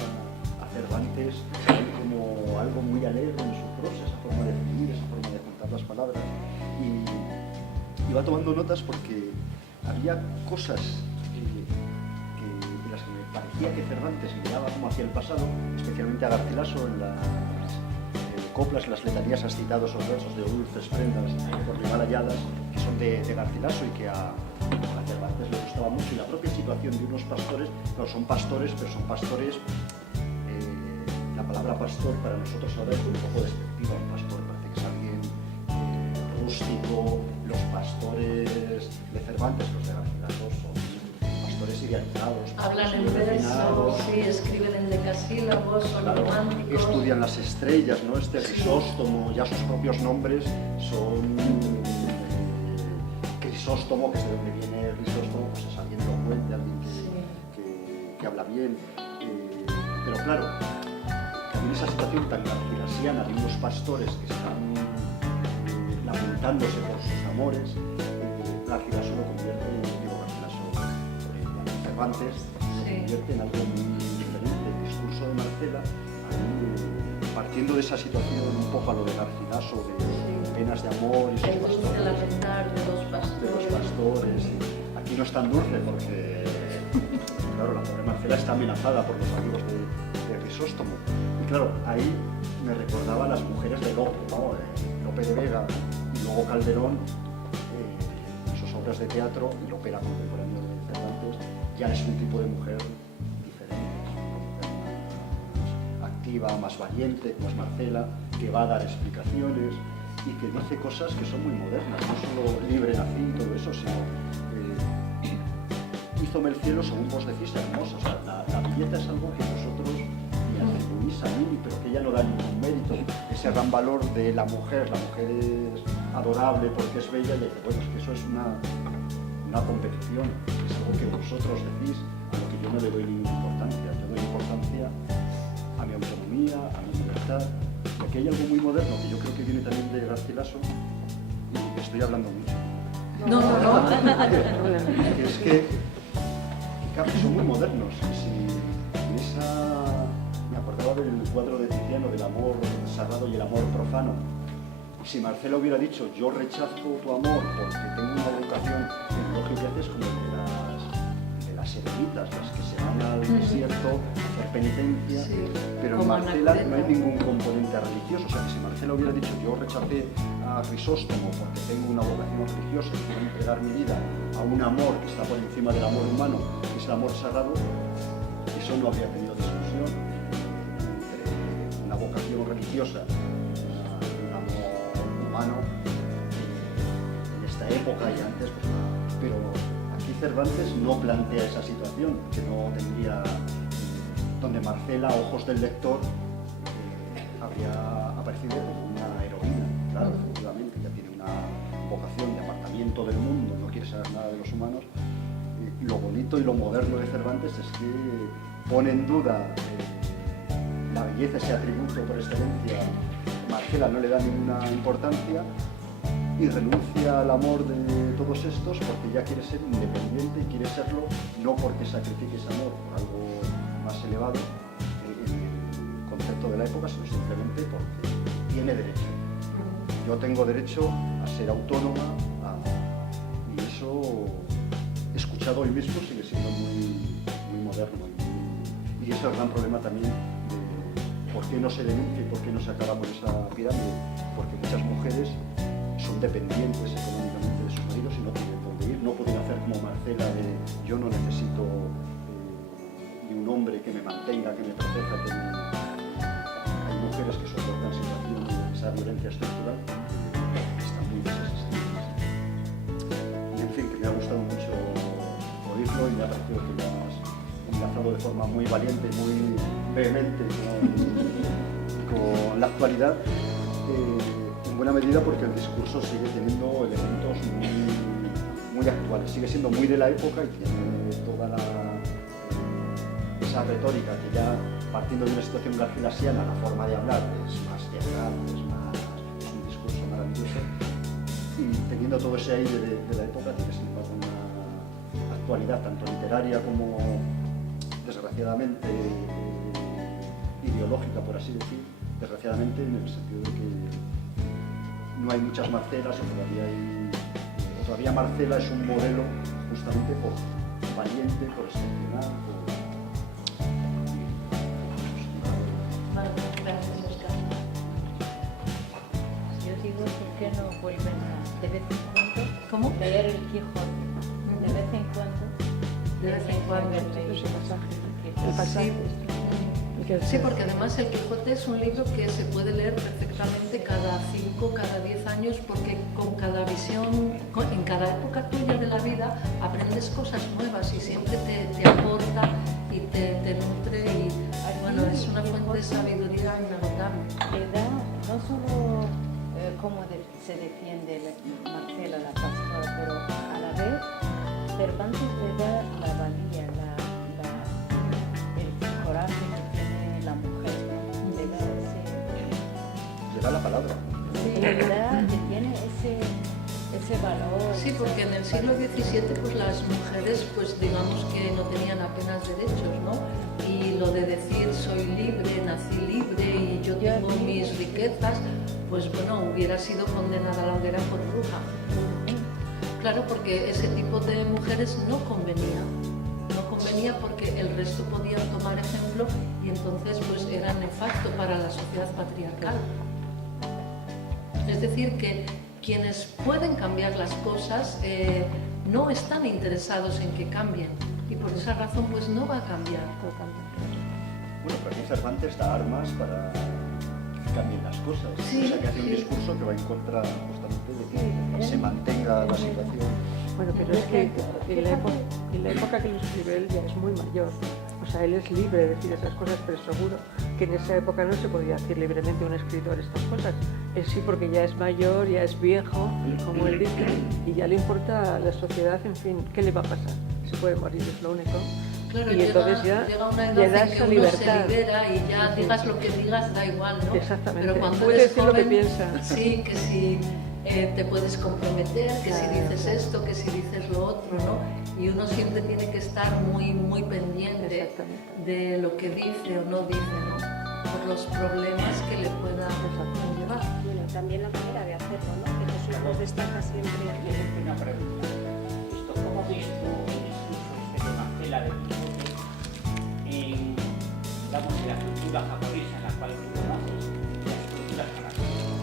a Cervantes hay como algo muy alegre en su prosa, esa forma de escribir, esa forma de contar las palabras. Y va tomando notas porque había cosas de las que me parecía que Cervantes miraba como hacia el pasado, especialmente a Garcilaso en las coplas, en las letanías has citado esos versos de dulces prendas por rival halladas, que son de Garcilaso y que a Cervantes le gustaba mucho, y la propia situación de unos pastores, claro, son pastores, pero son pastores, la palabra pastor para nosotros ahora es un poco despectiva. Un pastor parece que es alguien rústico. Los pastores de Cervantes, los de Garcilaso, son pastores idealizados. Hablan en verso, sí, escriben en decasílabos, son románticos. Estudian las estrellas, ¿no? Este Crisóstomo, ya sus propios nombres son Crisóstomo, que es de donde viene Crisóstomo, pues es alguien elocuente, alguien que habla bien. Pero claro, también esa situación tan garcilasiana de unos pastores que están lamentándose por sus amores, Garcilaso lo convierte Cervantes lo convierte en algo muy diferente. El discurso de Marcela, ahí, partiendo de esa situación un poco a lo de Garcilaso, de penas de amor y sus pastores, de los pastores. Aquí no es tan dulce porque, claro, la pobre Marcela está amenazada por los amigos de Crisóstomo. Y claro, ahí me recordaba a las mujeres de Lope, ¿no? Lope de Vega y luego Calderón, sus obras de teatro, y Lope era contemporáneo de Cervantes, ya es un tipo de mujer diferente, más activa, más valiente, como es Marcela, que va a dar explicaciones y que dice cosas que son muy modernas, no solo libre nací y todo eso, sino hízome el cielo según vos decís hermosa. O sea, la belleza es algo que vosotros me atribuís a mí, pero que ella no da ningún mérito. Ese gran valor de la mujer es adorable porque es bella, y dice, bueno, es que eso es una competición, es algo que vosotros decís, a lo que yo no le doy ninguna importancia. Yo doy importancia a mi autonomía, a mi libertad. Y aquí hay algo muy moderno que yo creo que viene también de Garcilaso, y que estoy hablando mucho. No. Es que son muy modernos. Me acordaba del cuadro de Tiziano del amor sagrado y el amor profano. Si Marcela hubiera dicho, yo rechazo tu amor porque tengo una vocación, el elogio que haces como de las eremitas, las que se van al desierto a hacer penitencia, Sí, pero en como Marcela Anacleto. no hay ningún componente religioso. O sea, que si Marcela hubiera dicho, yo rechacé a Crisóstomo porque tengo una vocación religiosa y quiero entregar mi vida a un amor que está por encima del amor humano, que es el amor sagrado, eso no habría tenido discusión entre una vocación religiosa, un amor humano, en esta época y antes, pues nada. Pero aquí Cervantes no plantea esa situación, que no tendría, donde Marcela, a ojos del lector, habría aparecido como una heroína. Claro, efectivamente, ya tiene una vocación de apartamiento del mundo, no quiere saber nada de los humanos. Lo bonito y lo moderno de Cervantes es que pone en duda la belleza, ese atributo por excelencia. Marcela no le da ninguna importancia y renuncia al amor de todos estos porque ya quiere ser independiente y quiere serlo no porque sacrifique ese amor por algo más elevado en el concepto de la época, sino simplemente porque tiene derecho. Yo tengo derecho a ser autónoma y eso, escuchado hoy mismo, sigue siendo muy moderno y ese es el gran problema también de por qué no se denuncia y por qué no se acaba con esa pirámide, porque muchas mujeres son dependientes económicamente de sus maridos y no tienen dónde ir, no pueden hacer como Marcela de yo no necesito ni un hombre que me mantenga, que me proteja, hay mujeres que soportan situaciones de esa violencia estructural que están muy desasistidas. Y en fin, que me ha gustado mucho oírlo y me ha parecido que lo has enlazado de forma muy valiente, muy vehemente con la actualidad. En buena medida porque el discurso sigue teniendo elementos muy actuales, sigue siendo muy de la época y tiene toda esa retórica que ya partiendo de una situación garcilasiana, la forma de hablar es más teatral, es un discurso maravilloso y teniendo todo ese aire de la época tiene sin embargo una actualidad tanto literaria como desgraciadamente ideológica, por así decir, desgraciadamente en el sentido de que no hay muchas Marcelas o todavía Marcela es un modelo justamente por valiente, por excepcional, Vale, gracias, Oscar. Yo digo, ¿por qué no vuelven de vez en cuando ¿Cómo? leer el Quijote? De vez en cuando. De vez en cuando. Ese El pasaje. Sí, porque además el Quijote es un libro que se puede leer perfectamente cada 5, cada 10 años, porque con cada visión, en cada época tuya de la vida, aprendes cosas nuevas y siempre te aporta y te nutre y bueno, es una fuente de sabiduría inagotable. Le da no solo cómo se defiende Marcela, la pastora, pero a la vez Cervantes le da la valía, el coraje que tiene la mujer, ¿no? Le da le da la palabra. que tiene ese valor. Sí, porque en el siglo XVII pues las mujeres pues digamos que no tenían apenas derechos, ¿no? Y lo de decir soy libre, nací libre y yo tengo mis riquezas, pues bueno, hubiera sido condenada a la hoguera por bruja. Claro, porque ese tipo de mujeres no convenía porque el resto podían tomar ejemplo y entonces pues era nefasto para la sociedad patriarcal. Es decir, que quienes pueden cambiar las cosas no están interesados en que cambien y por esa razón pues no va a cambiar. Bueno, pero aquí Cervantes da armas para que cambien las cosas. Sí, o sea, que hace un sí. discurso que va en contra justamente de que se mantenga la situación. Bueno, pero es que en la época que lo escribe él ya es muy mayor. O O sea, él es libre de decir esas cosas, pero seguro que en esa época no se podía decir libremente a un escritor estas cosas. Él sí, porque ya es mayor, ya es viejo, como él dice, y ya le importa a la sociedad, en fin, ¿qué le va a pasar? Se puede morir, es lo único. Claro, y entonces ya llega una edad le da en que esa uno libertad. se libera y ya digas lo que digas, da igual, ¿no? Exactamente. Pero cuando Puede eres decir lo que joven, piensa. sí, que si te puedes comprometer, que si Claro, dices claro. esto, que si dices lo otro, ¿no? Y uno siempre tiene que estar muy, muy pendiente Exactamente. de lo que dice o no dice, ¿no? Por los problemas que le puedan llevar. Bueno, también la manera de hacerlo, ¿no? Que Jesús nos destaca siempre. Una pregunta. ¿Esto cómo ves tú el discurso de Marcela del Quijote en, digamos, en la cultura japonesa en la cual tú conoces y las culturas japonesas?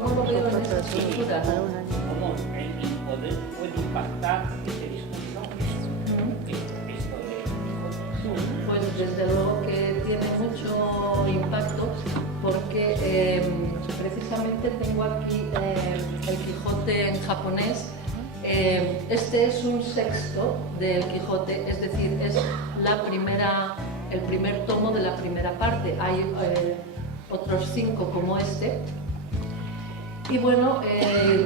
¿Cómo lo veo en esas culturas? ¿Cómo el poder puede impactar ese discurso? Esto de Quijote. Pues desde luego que tiene mucho impacto porque precisamente tengo aquí el Quijote en japonés. Este es un sexto del Quijote, es decir, es el primer tomo de la primera parte. Hay otros 5 como este. Y bueno,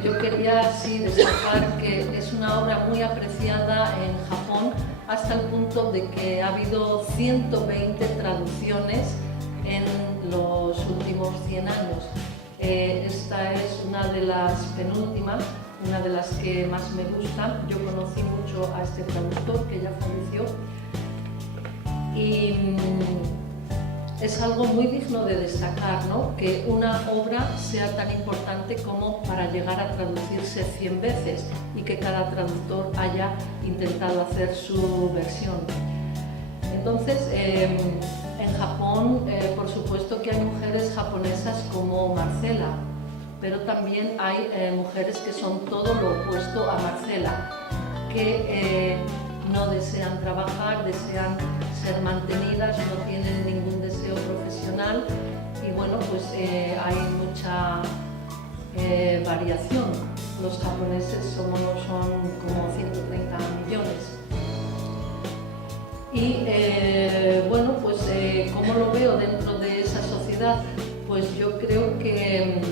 yo quería sí destacar que es una obra muy apreciada en Japón hasta el punto de que ha habido 120 traducciones en los últimos 100 años. Esta es una de las penúltimas, una de las que más me gustan. Yo conocí mucho a este traductor que ya falleció y es algo muy digno de destacar, ¿no? Que una obra sea tan importante como para llegar a traducirse 100 veces y que cada traductor haya intentado hacer su versión. Entonces, en Japón, por supuesto que hay mujeres japonesas como Marcela, pero también hay mujeres que son todo lo opuesto a Marcela, que no desean trabajar, desean ser mantenidas, no tienen ningún deseo profesional y bueno, pues hay mucha variación. Los japoneses son como 130 millones. Y bueno, pues ¿cómo lo veo dentro de esa sociedad? Pues yo creo que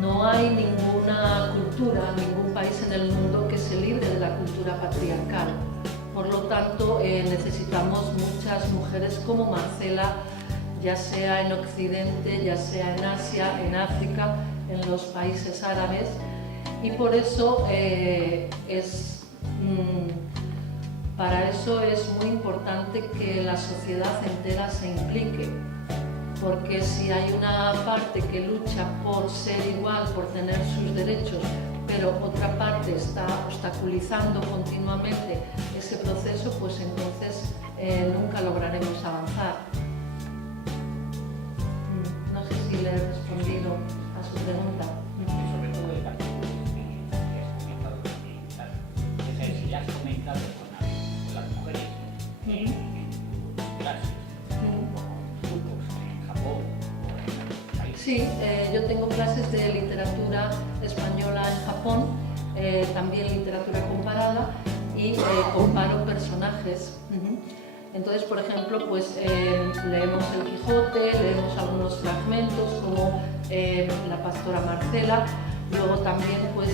no hay ninguna cultura, ningún país en el mundo que se libre de la cultura patriarcal. Por lo tanto, necesitamos muchas mujeres como Marcela, ya sea en Occidente, ya sea en Asia, en África, en los países árabes. Y por eso para eso es muy importante que la sociedad entera se implique. Porque si hay una parte que lucha por ser igual, por tener sus derechos, pero otra parte está obstaculizando continuamente ese proceso, pues entonces nunca lograremos avanzar. No sé si le he respondido a su pregunta. Y sobre todo de la que has comentado también, claro. Si ya has comentado con las mujeres en clases, Sí, yo tengo clases de literatura española en Japón, también literatura comparada y comparo personajes. Entonces, por ejemplo, pues leemos el Quijote, leemos algunos fragmentos como la pastora Marcela, luego también pues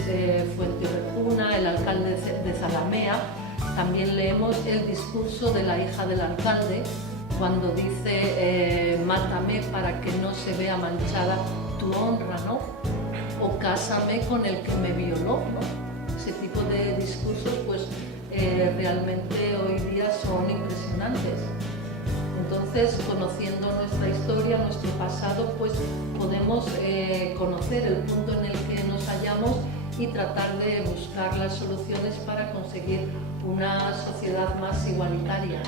Fuenteovejuna, el alcalde de Zalamea, también leemos el discurso de la hija del alcalde, cuando dice mátame para que no se vea manchada tu honra, ¿no? O cásame con el que me violó, ¿no? Ese tipo de discursos pues realmente hoy día son impresionantes. Entonces, conociendo nuestra historia, nuestro pasado, pues podemos conocer el punto en el que nos hallamos y tratar de buscar las soluciones para conseguir una sociedad más igualitaria,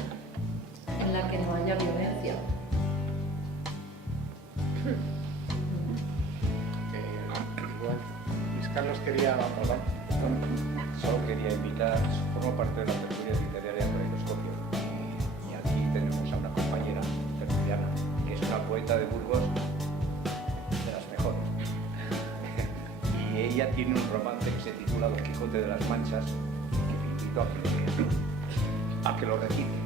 en la que no haya violencia. Igual, Luis Carlos quería, perdón. Solo quería invitar, formo parte de la tertulia literaria de Caleidoscopio y aquí tenemos a una compañera tertuliana que es una poeta de Burgos de las mejores y ella tiene un romance que se titula Don Quijote de las Manchas que te invito a que lo leas. a que lo recite.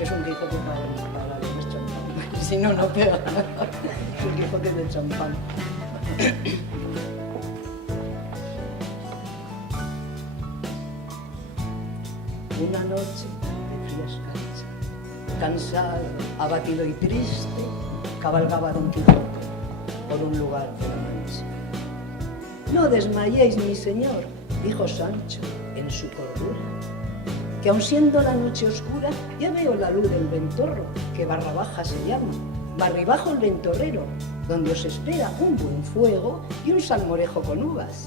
Es un Quijote para beber champán. Si no, no pega. Es un Quijote de champán. Una noche de fría escarcha, cansado, abatido y triste, cabalgaba Don Quijote por un lugar de la Mancha. No desmayéis, mi señor, dijo Sancho en su cordura, que aun siendo la noche oscura, ya veo la luz del ventorro, que barra baja se llama, barribajo el ventorrero, donde os espera un buen fuego y un salmorejo con uvas.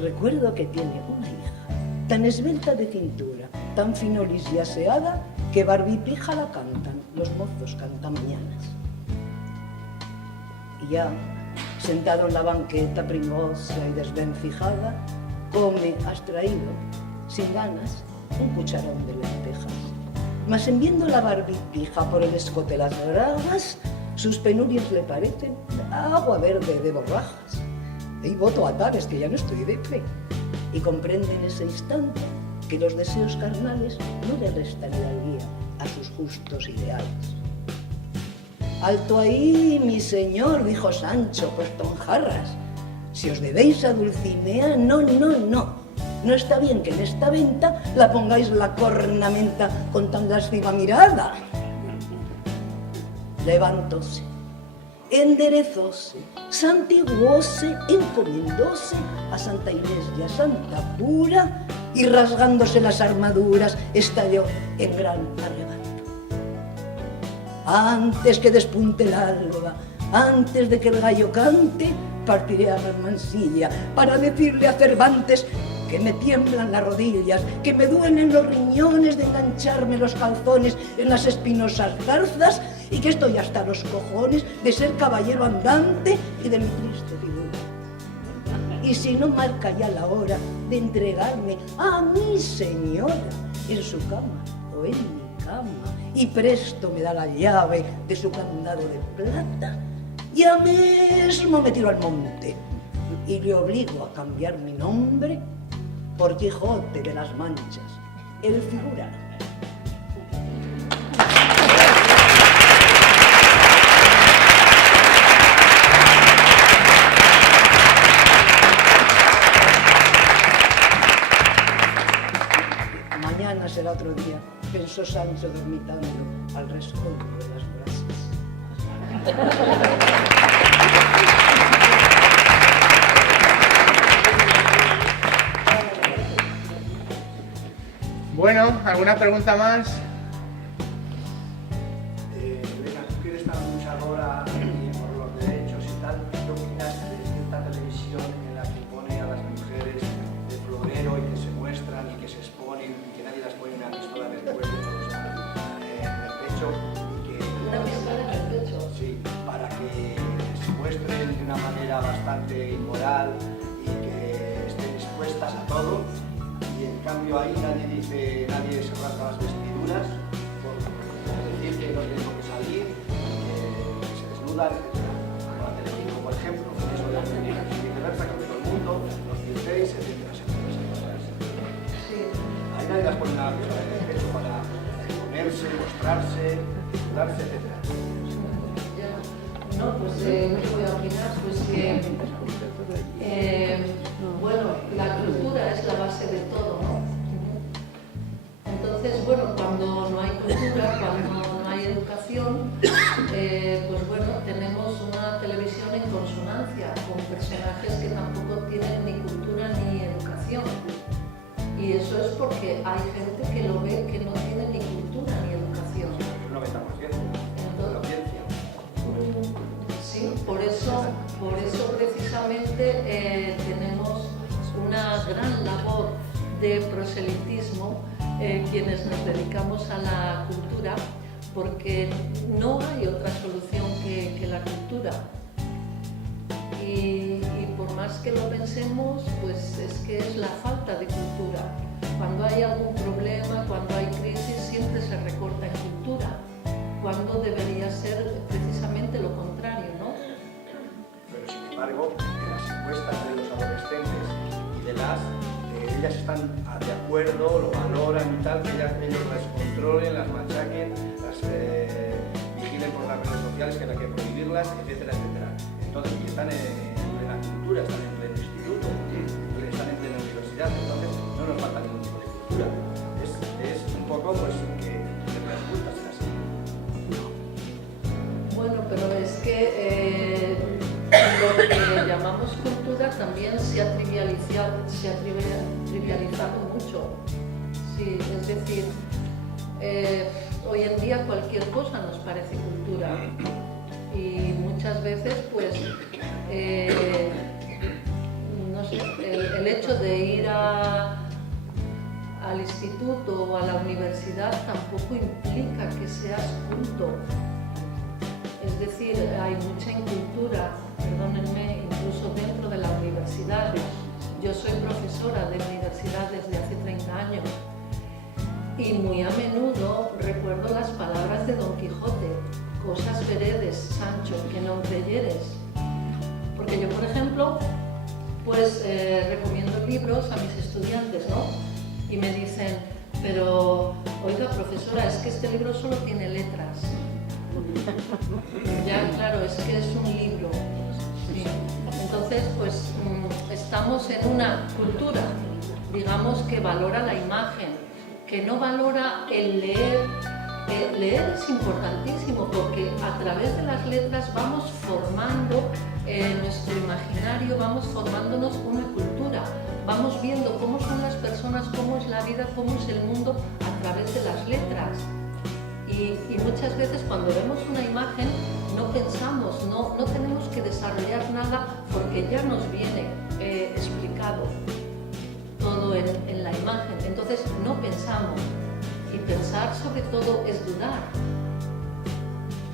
Recuerdo que tiene una hija, tan esbelta de cintura, tan finolis y aseada, que barbipija la cantan los mozos cantamañanas. Y ya, sentado en la banqueta primosa y desvencijada, come abstraído, sin ganas, un cucharón de lentejas. Mas en viendo la barbipija por el escote las bragas, sus penurias le parecen agua verde de borrajas. Y voto a tales que ya no estoy de fe. Y comprende en ese instante que los deseos carnales no le restan la guía a sus justos ideales. Alto ahí, mi señor, dijo Sancho, puesto en jarras. Si os debéis a Dulcinea, no. No está bien que en esta venta la pongáis la cornamenta con tan lasciva mirada. Levantóse, enderezóse, santiguóse, encomendóse a Santa Inés y a Santa Pura, y rasgándose las armaduras estalló en gran arrebato. Antes que despunte el alba, antes de que el gallo cante, partiré a Mansilla para decirle a Cervantes que me tiemblan las rodillas, que me duelen los riñones de engancharme los calzones en las espinosas zarzas, y que estoy hasta los cojones de ser caballero andante y de mi triste figura. Y si no marca ya la hora de entregarme a mi señora en su cama o en mi cama, y presto me da la llave de su candado de plata, ya mismo me tiro al monte y le obligo a cambiar mi nombre por Quijote de las Manchas, el figura. Mañana será otro día, pensó Sancho dormitando al rescoldo de las brasas. Bueno, ¿alguna pregunta más? Venga, tú quieres estar luchar ahora por los derechos y tal. ¿Qué opinas de cierta televisión en la que pone a las mujeres de florero y que se muestran y que se exponen y que nadie las pone una pistola en el cuello en el pecho? ¿Una pistola en el pecho? Sí, para que se muestren de una manera bastante inmoral y que estén expuestas a todo? Y en cambio ahí nadie se rasga las vestiduras por decir que no tienen por qué salir, que se desnudan, etc. Como la Telecinco, por ejemplo, eso de las mujeres y viceversa, que todo el mundo, los 16, etcétera. Ahí nadie las pone una pistola en el pecho para exponerse, mostrarse, desnudarse, etcétera. No, pues ¿qué voy a opinar? Pues que bueno, la cultura es la base de todo, ¿no? Entonces, bueno, cuando no hay cultura, cuando no hay educación, pues bueno, tenemos una televisión en consonancia, con personajes que tampoco tienen ni cultura ni educación. Y eso es porque hay gente que lo ve que no tiene ni cultura ni educación. El 90% de la audiencia. Sí, por eso precisamente tenemos una gran labor de proselitismo quienes nos dedicamos a la cultura, porque no hay otra solución que la cultura. Y por más que lo pensemos, pues es que es la falta de cultura. Cuando hay algún problema, cuando hay crisis, siempre se recorta en cultura, cuando debería ser precisamente lo contrario, ¿no? Pero sin embargo, en las encuestas de los adolescentes y de ellas están de acuerdo, lo valoran y tal, que ellos las controlen, las machaquen, las vigilen por las redes sociales, que hay que prohibirlas, etcétera, etcétera. Entonces, y están en plena cultura, están en pleno instituto, están en plena universidad, entonces no nos falta ningún tipo de cultura. Es un poco pues que las cultas sean así. Bueno, pero es que lo que llamamos cultura también se ha trivializado mucho. Sí, es decir, hoy en día cualquier cosa nos parece cultura y muchas veces pues no sé, el hecho de ir al instituto o a la universidad tampoco implica que seas culto. Es decir, hay mucha incultura, perdónenme, incluso dentro de la universidad. Yo soy profesora de universidad desde hace 30 años y muy a menudo recuerdo las palabras de Don Quijote: cosas veredes, Sancho, que no creyeres. Porque yo, por ejemplo, pues recomiendo libros a mis estudiantes, ¿no? Y me dicen, pero, oiga, profesora, es que este libro solo tiene letras. Ya, claro, es que es un libro. Sí. Entonces, pues estamos en una cultura, digamos, que valora la imagen, que no valora el leer. Leer es importantísimo porque a través de las letras vamos formando nuestro imaginario, vamos formándonos una cultura, vamos viendo cómo son las personas, cómo es la vida, cómo es el mundo a través de las letras. Y muchas veces cuando vemos una imagen no pensamos, no tenemos que desarrollar nada porque ya nos viene explicado todo en la imagen. Entonces no pensamos, y pensar sobre todo es dudar.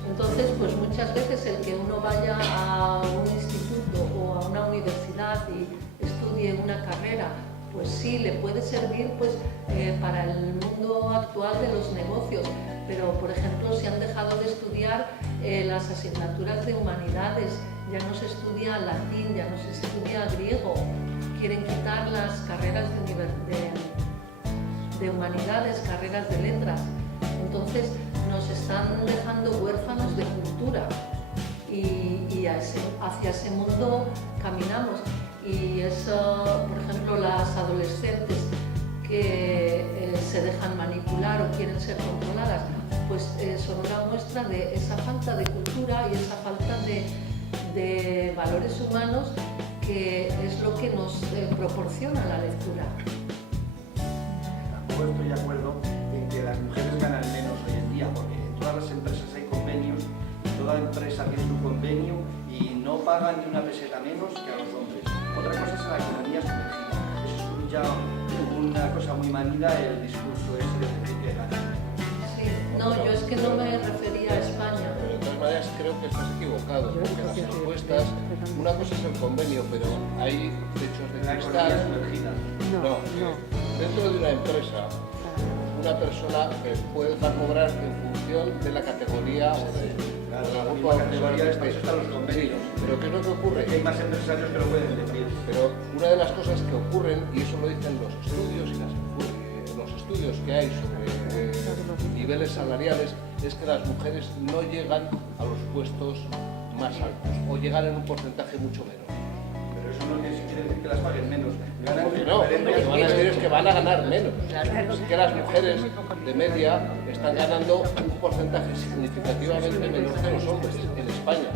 Entonces pues muchas veces el que uno vaya a un instituto o a una universidad y estudie una carrera, pues sí, le puede servir pues, para el mundo actual de los negocios, pero por ejemplo se han dejado de estudiar las asignaturas de humanidades, ya no se estudia latín, ya no se estudia griego, quieren quitar las carreras de humanidades, carreras de letras, entonces nos están dejando huérfanos de cultura y hacia ese mundo caminamos. Y eso, por ejemplo, las adolescentes que se dejan manipular o quieren ser controladas, pues son una muestra de esa falta de cultura y esa falta de valores humanos que es lo que nos proporciona la lectura. Tampoco estoy de acuerdo en que las mujeres ganan menos hoy en día, porque en todas las empresas hay convenios, toda empresa tiene su convenio y no pagan ni una peseta menos que a los hombres. Otra cosa es la economía sumergida. Eso es ya una cosa muy manida, el discurso ese de decir que ganan. Sí, no, yo es que no me refería a España. Pero de todas maneras creo que estás equivocado, porque las encuestas, una cosa es el convenio, pero hay techos de La cristal. economía sumergida. No. Dentro de una empresa, una persona puede dejar cobrar en función de la categoría o de la misma categoría, para eso están los convenios. Sí, pero ¿qué es lo que ocurre? Hay más empresarios que lo pueden decir. Pero una de las cosas que ocurren, y eso lo dicen los estudios y los estudios que hay sobre niveles salariales, es que las mujeres no llegan a los puestos más altos o llegan en un porcentaje mucho menos. Pero eso no quiere decir que las paguen menos. Ganan Porque no, lo que van a decir es que van a ganar menos. Así que las mujeres de media están ganando un porcentaje significativamente menor que los hombres en España.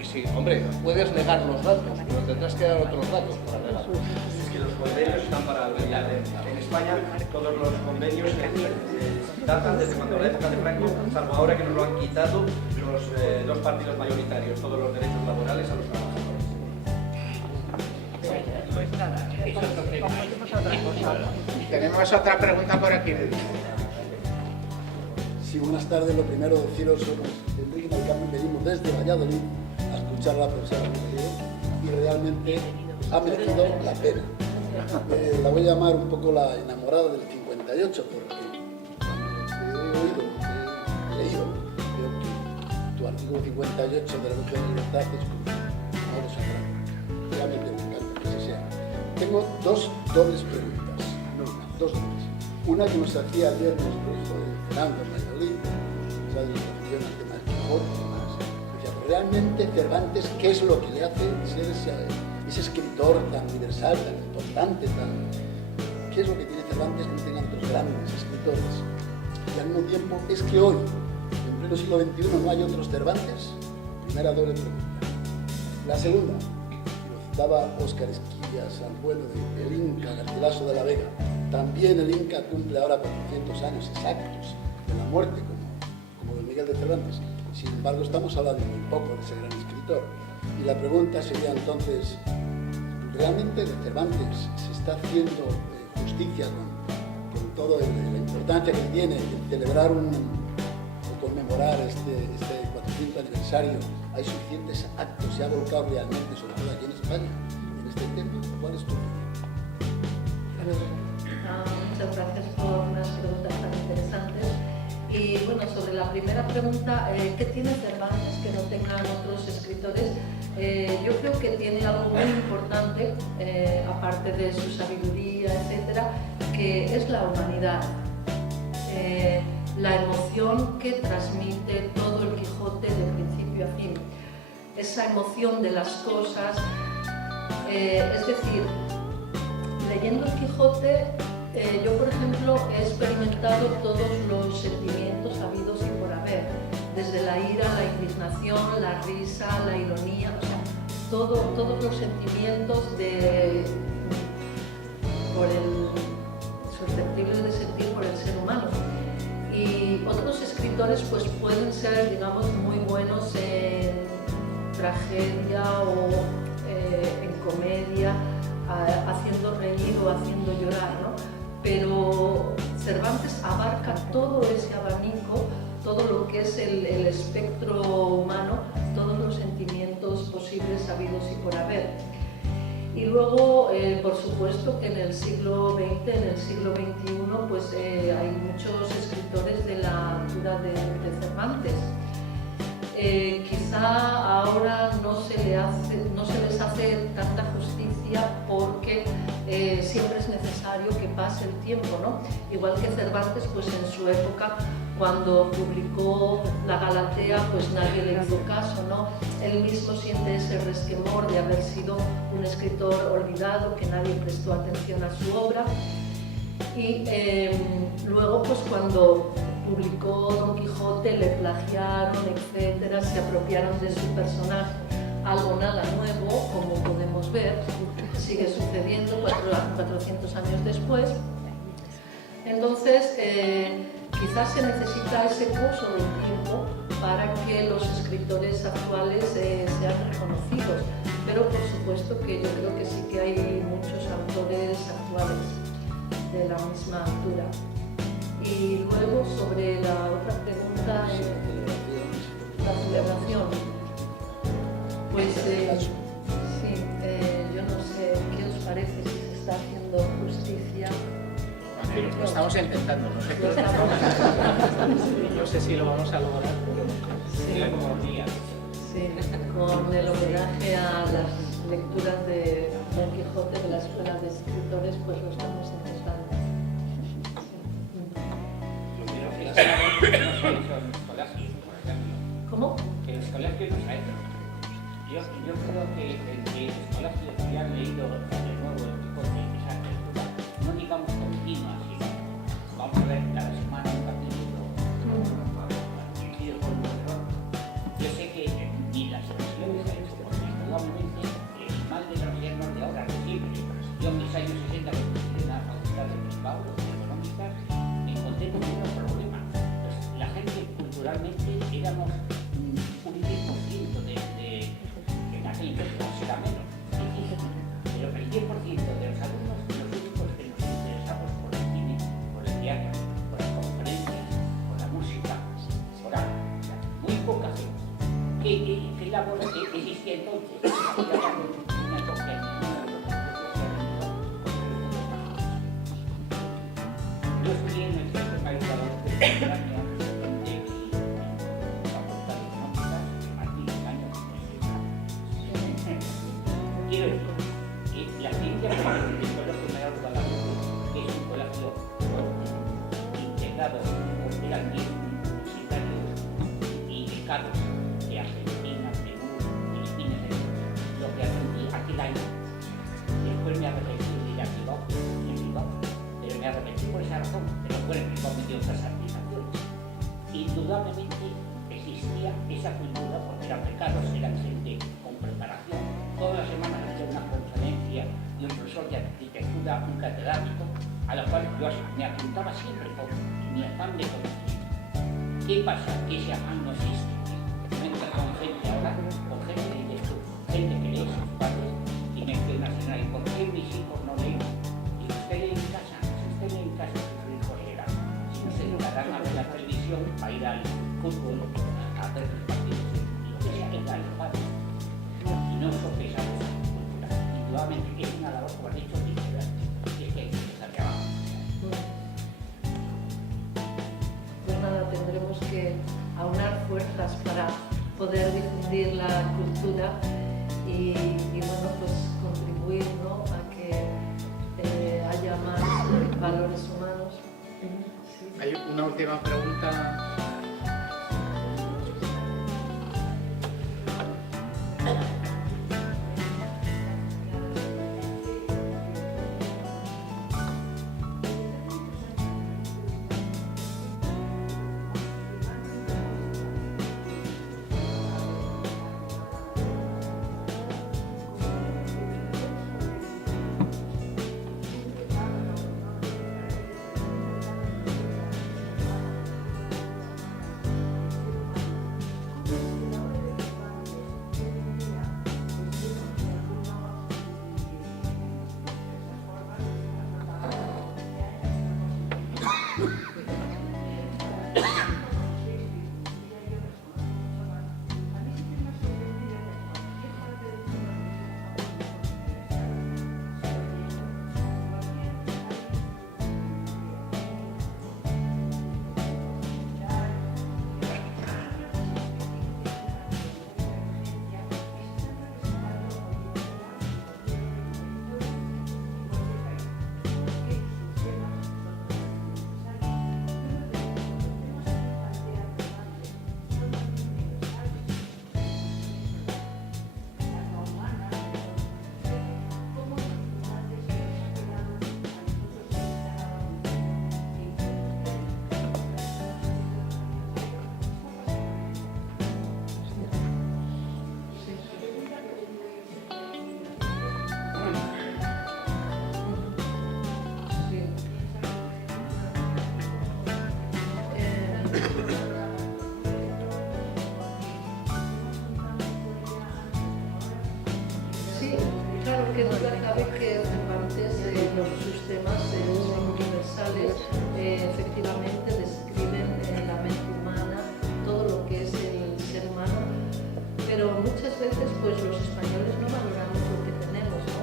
Y sí, hombre, puedes negar los datos, pero tendrás que dar otros datos para negarlos. Es que los convenios están para albergar. En España todos los convenios datan desde cuando la época de Franco, salvo ahora que nos lo han quitado los dos partidos mayoritarios, todos los derechos laborales a los trabajadores. Pues nada, eso es lo que... Tenemos otra pregunta por aquí. Sí, buenas tardes. Lo primero deciros, somos Enrique Malcami, venimos desde Valladolid a escuchar a la profesora Rodríguez y realmente ha merecido la pena. La voy a llamar un poco la enamorada del 58 porque he leído, creo que tu artículo 58 de la lucha de la libertad es como no de sombra. Realmente me encanta que así sea. Tengo dos dobles preguntas, no una, dos dobles. Una que nos hacía ayer nuestro hijo Fernando en Valladolid, esa dedicación al tema del Quijote y demás. Decía, realmente Cervantes, ¿qué es lo que le hace ser ese escritor tan universal, tan importante, ¿qué es lo que tiene Cervantes que no tengan otros grandes escritores? Y al mismo tiempo, es que hoy, en pleno siglo XXI, no hay otros Cervantes. Primera doble pregunta. La segunda, lo citaba Óscar Esquillas al vuelo del Inca, Garcilaso de la Vega. También el Inca cumple ahora 400 años exactos de la muerte, como de Miguel de Cervantes. Sin embargo, estamos hablando muy poco de ese gran escritor. Y la pregunta sería entonces, ¿realmente de Cervantes se está haciendo justicia con toda la importancia que tiene celebrar o conmemorar este 400 aniversario? ¿Hay suficientes actos? ¿Se ha volcado realmente, sobre todo aquí en España, en este tema? ¿Cuál es tu opinión? Muchas gracias por unas preguntas tan interesantes. Y bueno, sobre la primera pregunta, ¿qué tiene Cervantes que no tengan otros escritores? Yo creo que tiene algo muy importante, aparte de su sabiduría, etcétera, que es la humanidad. La emoción que transmite todo el Quijote de principio a fin. Esa emoción de las cosas, es decir, leyendo el Quijote, yo por ejemplo he experimentado todos los sentimientos habidos y por haber, desde la ira, la indignación, la risa, la ironía, o sea, todos los sentimientos susceptibles de sentir por el ser humano. Y otros escritores pues pueden ser, digamos, muy buenos en tragedia o en comedia, haciendo reír o haciendo llorar, ¿no? Pero Cervantes abarca todo ese abanico, todo lo que es el espectro humano, todos los sentimientos posibles, sabidos y por haber. Y luego, por supuesto, que en el siglo XX, en el siglo XXI, pues hay muchos escritores de la altura de Cervantes. Quizá ahora no se les hace tanta justicia porque siempre es necesario que pase el tiempo, ¿no? Igual que Cervantes, pues en su época, cuando publicó la Galatea, pues nadie le hizo caso, ¿no? Él mismo siente ese resquemor de haber sido un escritor olvidado, que nadie prestó atención a su obra. Y luego, pues cuando publicó Don Quijote, le plagiaron, etcétera, se apropiaron de su personaje. Algo nada nuevo, como podemos ver, sigue sucediendo 400 años después. Entonces, quizás se necesita ese pozo del tiempo para que los escritores actuales sean reconocidos, pero por supuesto que yo creo que sí que hay muchos autores actuales de la misma altura. Y luego sobre la otra pregunta, la celebración. Pues sí, yo no sé qué os parece, si se está haciendo justicia. Lo estamos intentando, no sé, no sé si lo vamos a lograr. Sí, con el homenaje a las lecturas de Don Quijote de la Escuela de Escritores, pues lo estamos intentando. ¿Cómo? Que los colegios no se ha hecho. Yo creo que los colegios que han leído de nuevo el Quijote, esa lectura, no digamos continua, sino vamos a ver cada semana un capítulo dirigido por un profesor. Yo sé que ni las expresiones ha hecho, porque probablemente el mal de los yernos de ahora, de siempre. Yo en mis años 60, que estudié en la Facultad de Bilbao, de Económicas, me encontré con un problema. Pues, la gente culturalmente éramos un 10% de en aquel entonces era menos, pero el 10% de los alumnos, los únicos que nos interesamos por el cine, por el teatro, por las conferencias, por la música, Yo estudié en el Centro Calificador Contemporáneo de la Facultad de Económicas de Madrid en el año 1960. Quiero decir, la ciencia es el colegio Mayor de la que es un colegio integrado por universitarios y becados de Argentina, Perú, Filipinas, lo que aprendí aquel año. Después me arrepentí de ir a Bilbao, pero me arrepentí por esa razón, pero bueno, Bilbao me dio otras aplicaciones. Indudablemente existía esa cultura porque eran becados, eran gente con preparación. Todas las semanas hacía una conferencia y un profesor de arquitectura, un catedrático, a la cual yo me apuntaba siempre por mi afán de conocimiento. ¿Qué pasa? Que ese afán no existe. Me entra con gente ahora, con gente de lectura, gente que lee sus padres y me nacional. ¿Y por qué mis hijos no leen? Y usted lee en casa, si usted lee en casa, sus hijos leerán. Si no se dedicarán a ver la televisión, a ir al fútbol, a ver los partidos, y lo que sea, es a los padres. Y no sopesamos la cultura. Indudablemente es una labor, como has dicho, integral. Y es que hay que empezar de abajo. Pues nada, tendremos que aunar fuerzas para poder difundir la cultura y bueno, pues contribuir, ¿no?, a que haya más valores humanos. Sí. Hay una última pregunta. Que nunca cabe que Cervantes, sus temas son universales, efectivamente describen la mente humana, todo lo que es el ser humano, pero muchas veces pues los españoles no valoramos lo que tenemos, ¿no?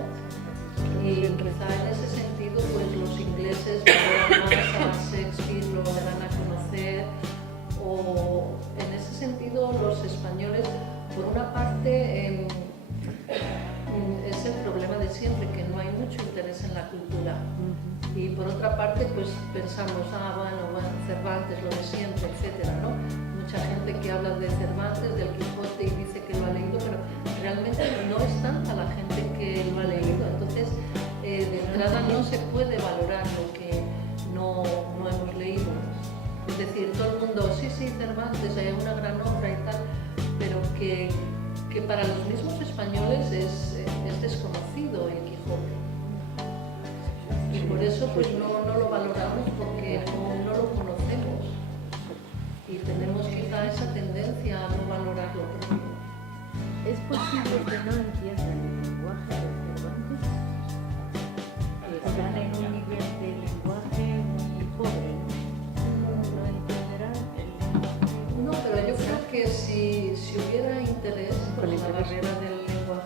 Y quizá en ese sentido pues los ingleses valoran más a Shakespeare, lo darán a conocer, o en ese sentido los españoles, por una parte, es el problema de siempre, que no hay mucho interés en la cultura. Y por otra parte, pues pensamos, bueno, Cervantes, lo de siempre, etcétera, ¿no? Mucha gente que habla de Cervantes, del Quijote, y dice que lo ha leído, pero realmente no es tanta la gente que lo ha leído. Entonces, de entrada no se puede valorar lo que no hemos leído. Es decir, todo el mundo, sí, Cervantes, hay una gran obra y tal, pero que para los mismos españoles es desconocido el Quijote. Y por eso pues no lo valoramos porque no lo conocemos. Y tenemos quizá esa tendencia a no valorarlo propio. ¿Es posible que no entiendan el lenguaje de Cervantes? Que están en un nivel de lenguaje muy pobre. ¿No entenderán el lenguaje? No, pero yo creo que si hubiera interés por la barrera del lenguaje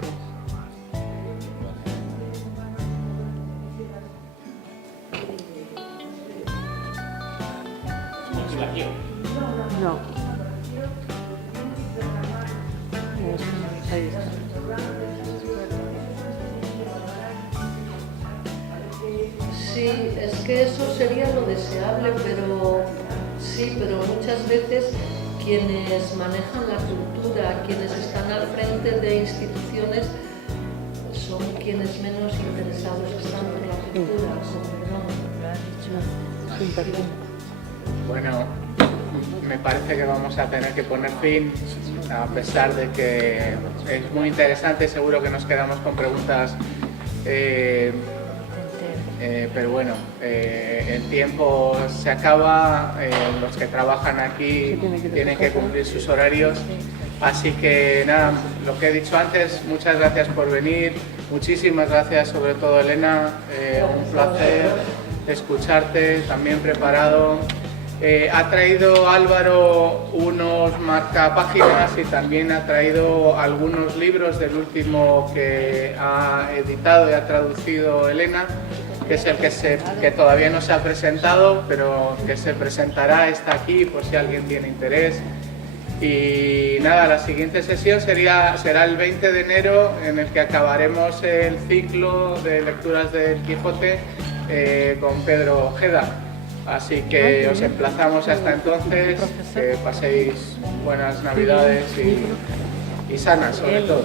interés. Consolación. No. Ahí está. Sí, es que eso sería lo deseable, pero sí, pero muchas veces quienes manejan la cultura, quienes están al frente de instituciones, son quienes menos interesados están por la cultura. Bueno, me parece que vamos a tener que poner fin, a pesar de que es muy interesante, seguro que nos quedamos con preguntas, pero bueno, el tiempo se acaba, los que trabajan aquí tienen que cumplir sus horarios, así que nada, lo que he dicho antes, muchas gracias por venir, muchísimas gracias sobre todo Elena, un placer escucharte, también preparado. Ha traído Álvaro unos marcapáginas y también ha traído algunos libros del último que ha editado y ha traducido Elena, que es el que todavía no se ha presentado, pero que se presentará, está aquí por si alguien tiene interés. Y nada, la siguiente sesión será el 20 de enero, en el que acabaremos el ciclo de lecturas del Quijote con Pedro Ojeda. Así que os emplazamos hasta entonces, que paséis buenas Navidades y sanas sobre todo.